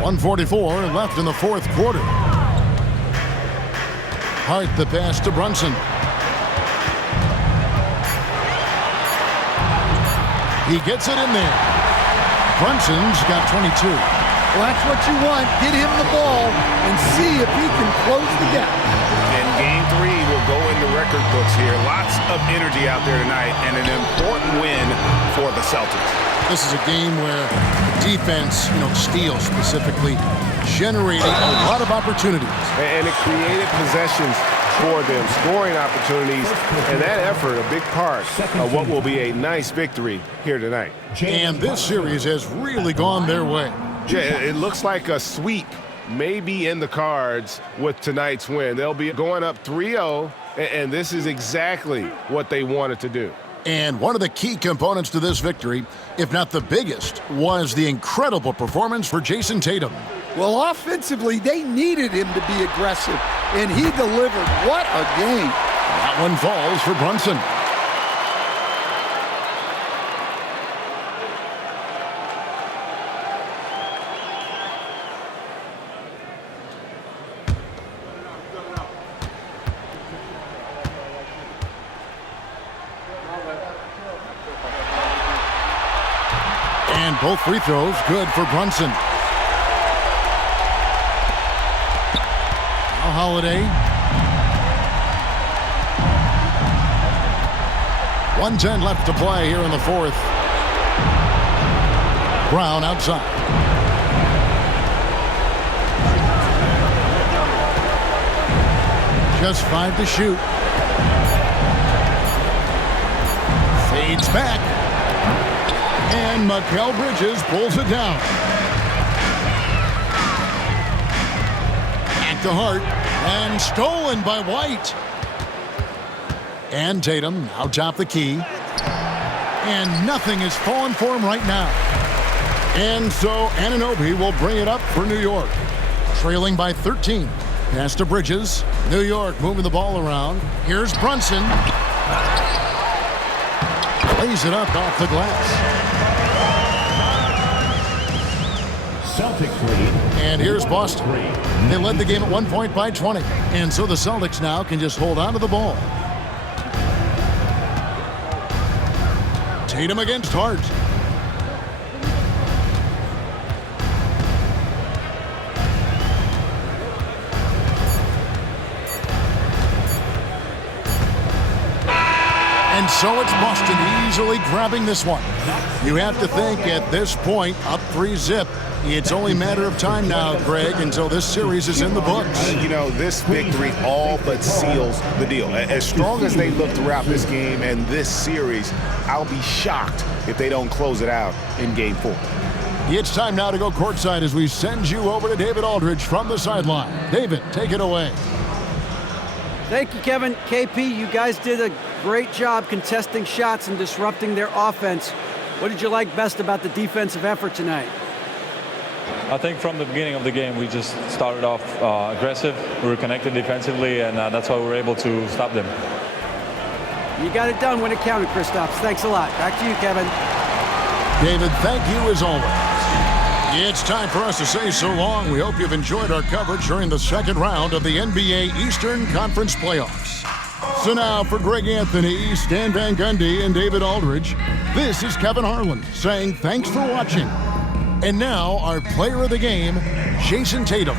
1:44 left in the fourth quarter. Hart the pass to Brunson. He gets it in there. Brunson's got 22. Well, that's what you want. Get him the ball and see if he can close the gap. And game 3 will go in the record books here. Lots of energy out there tonight and an important win for the Celtics. This is a game where defense, steal specifically, generating a lot of opportunities. And it created possessions for them, scoring opportunities, and that effort a big part of what will be a nice victory here tonight. And this series has really gone their way. Yeah, it looks like a sweep may be in the cards with tonight's win. They'll be going up 3-0, and this is exactly what they wanted to do. And one of the key components to this victory, if not the biggest, was the incredible performance for Jayson Tatum. Well, offensively, they needed him to be aggressive, and he delivered. What a game. That one falls for Brunson. And both free throws good for Brunson. Now Holiday. 1:10 left to play here in the fourth. Brown outside. Just 5 to shoot. Fades back. And Mikal Bridges pulls it down. Back to Hart. And stolen by White. And Tatum out top the key. And nothing is falling for him right now. And so Anunoby will bring it up for New York. Trailing by 13. Pass to Bridges. New York moving the ball around. Here's Brunson. Lays it up off the glass. Celtics lead. And here's Boston. They led the game at 1 point by 20. And so the Celtics now can just hold on to the ball. Tatum against Hart. And so it's Boston easily grabbing this one. You have to think at this point, up 3-0. It's only a matter of time now, Greg, until this series is in the books. This victory all but seals the deal. As strong as they look throughout this game and this series, I'll be shocked if they don't close it out in Game 4. It's time now to go courtside as we send you over to David Aldridge from the sideline. David, take it away. Thank you, Kevin. KP, you guys did a great job contesting shots and disrupting their offense. What did you like best about the defensive effort tonight? I think from the beginning of the game, we just started off aggressive. We were connected defensively, and that's why we were able to stop them. You got it done when it counted, Kristaps. Thanks a lot. Back to you, Kevin. David, thank you as always. It's time for us to say so long. We hope you've enjoyed our coverage during the second round of the NBA Eastern Conference Playoffs. So now for Greg Anthony, Stan Van Gundy, and David Aldridge, this is Kevin Harlan saying thanks for watching. And now our player of the game, Jayson Tatum.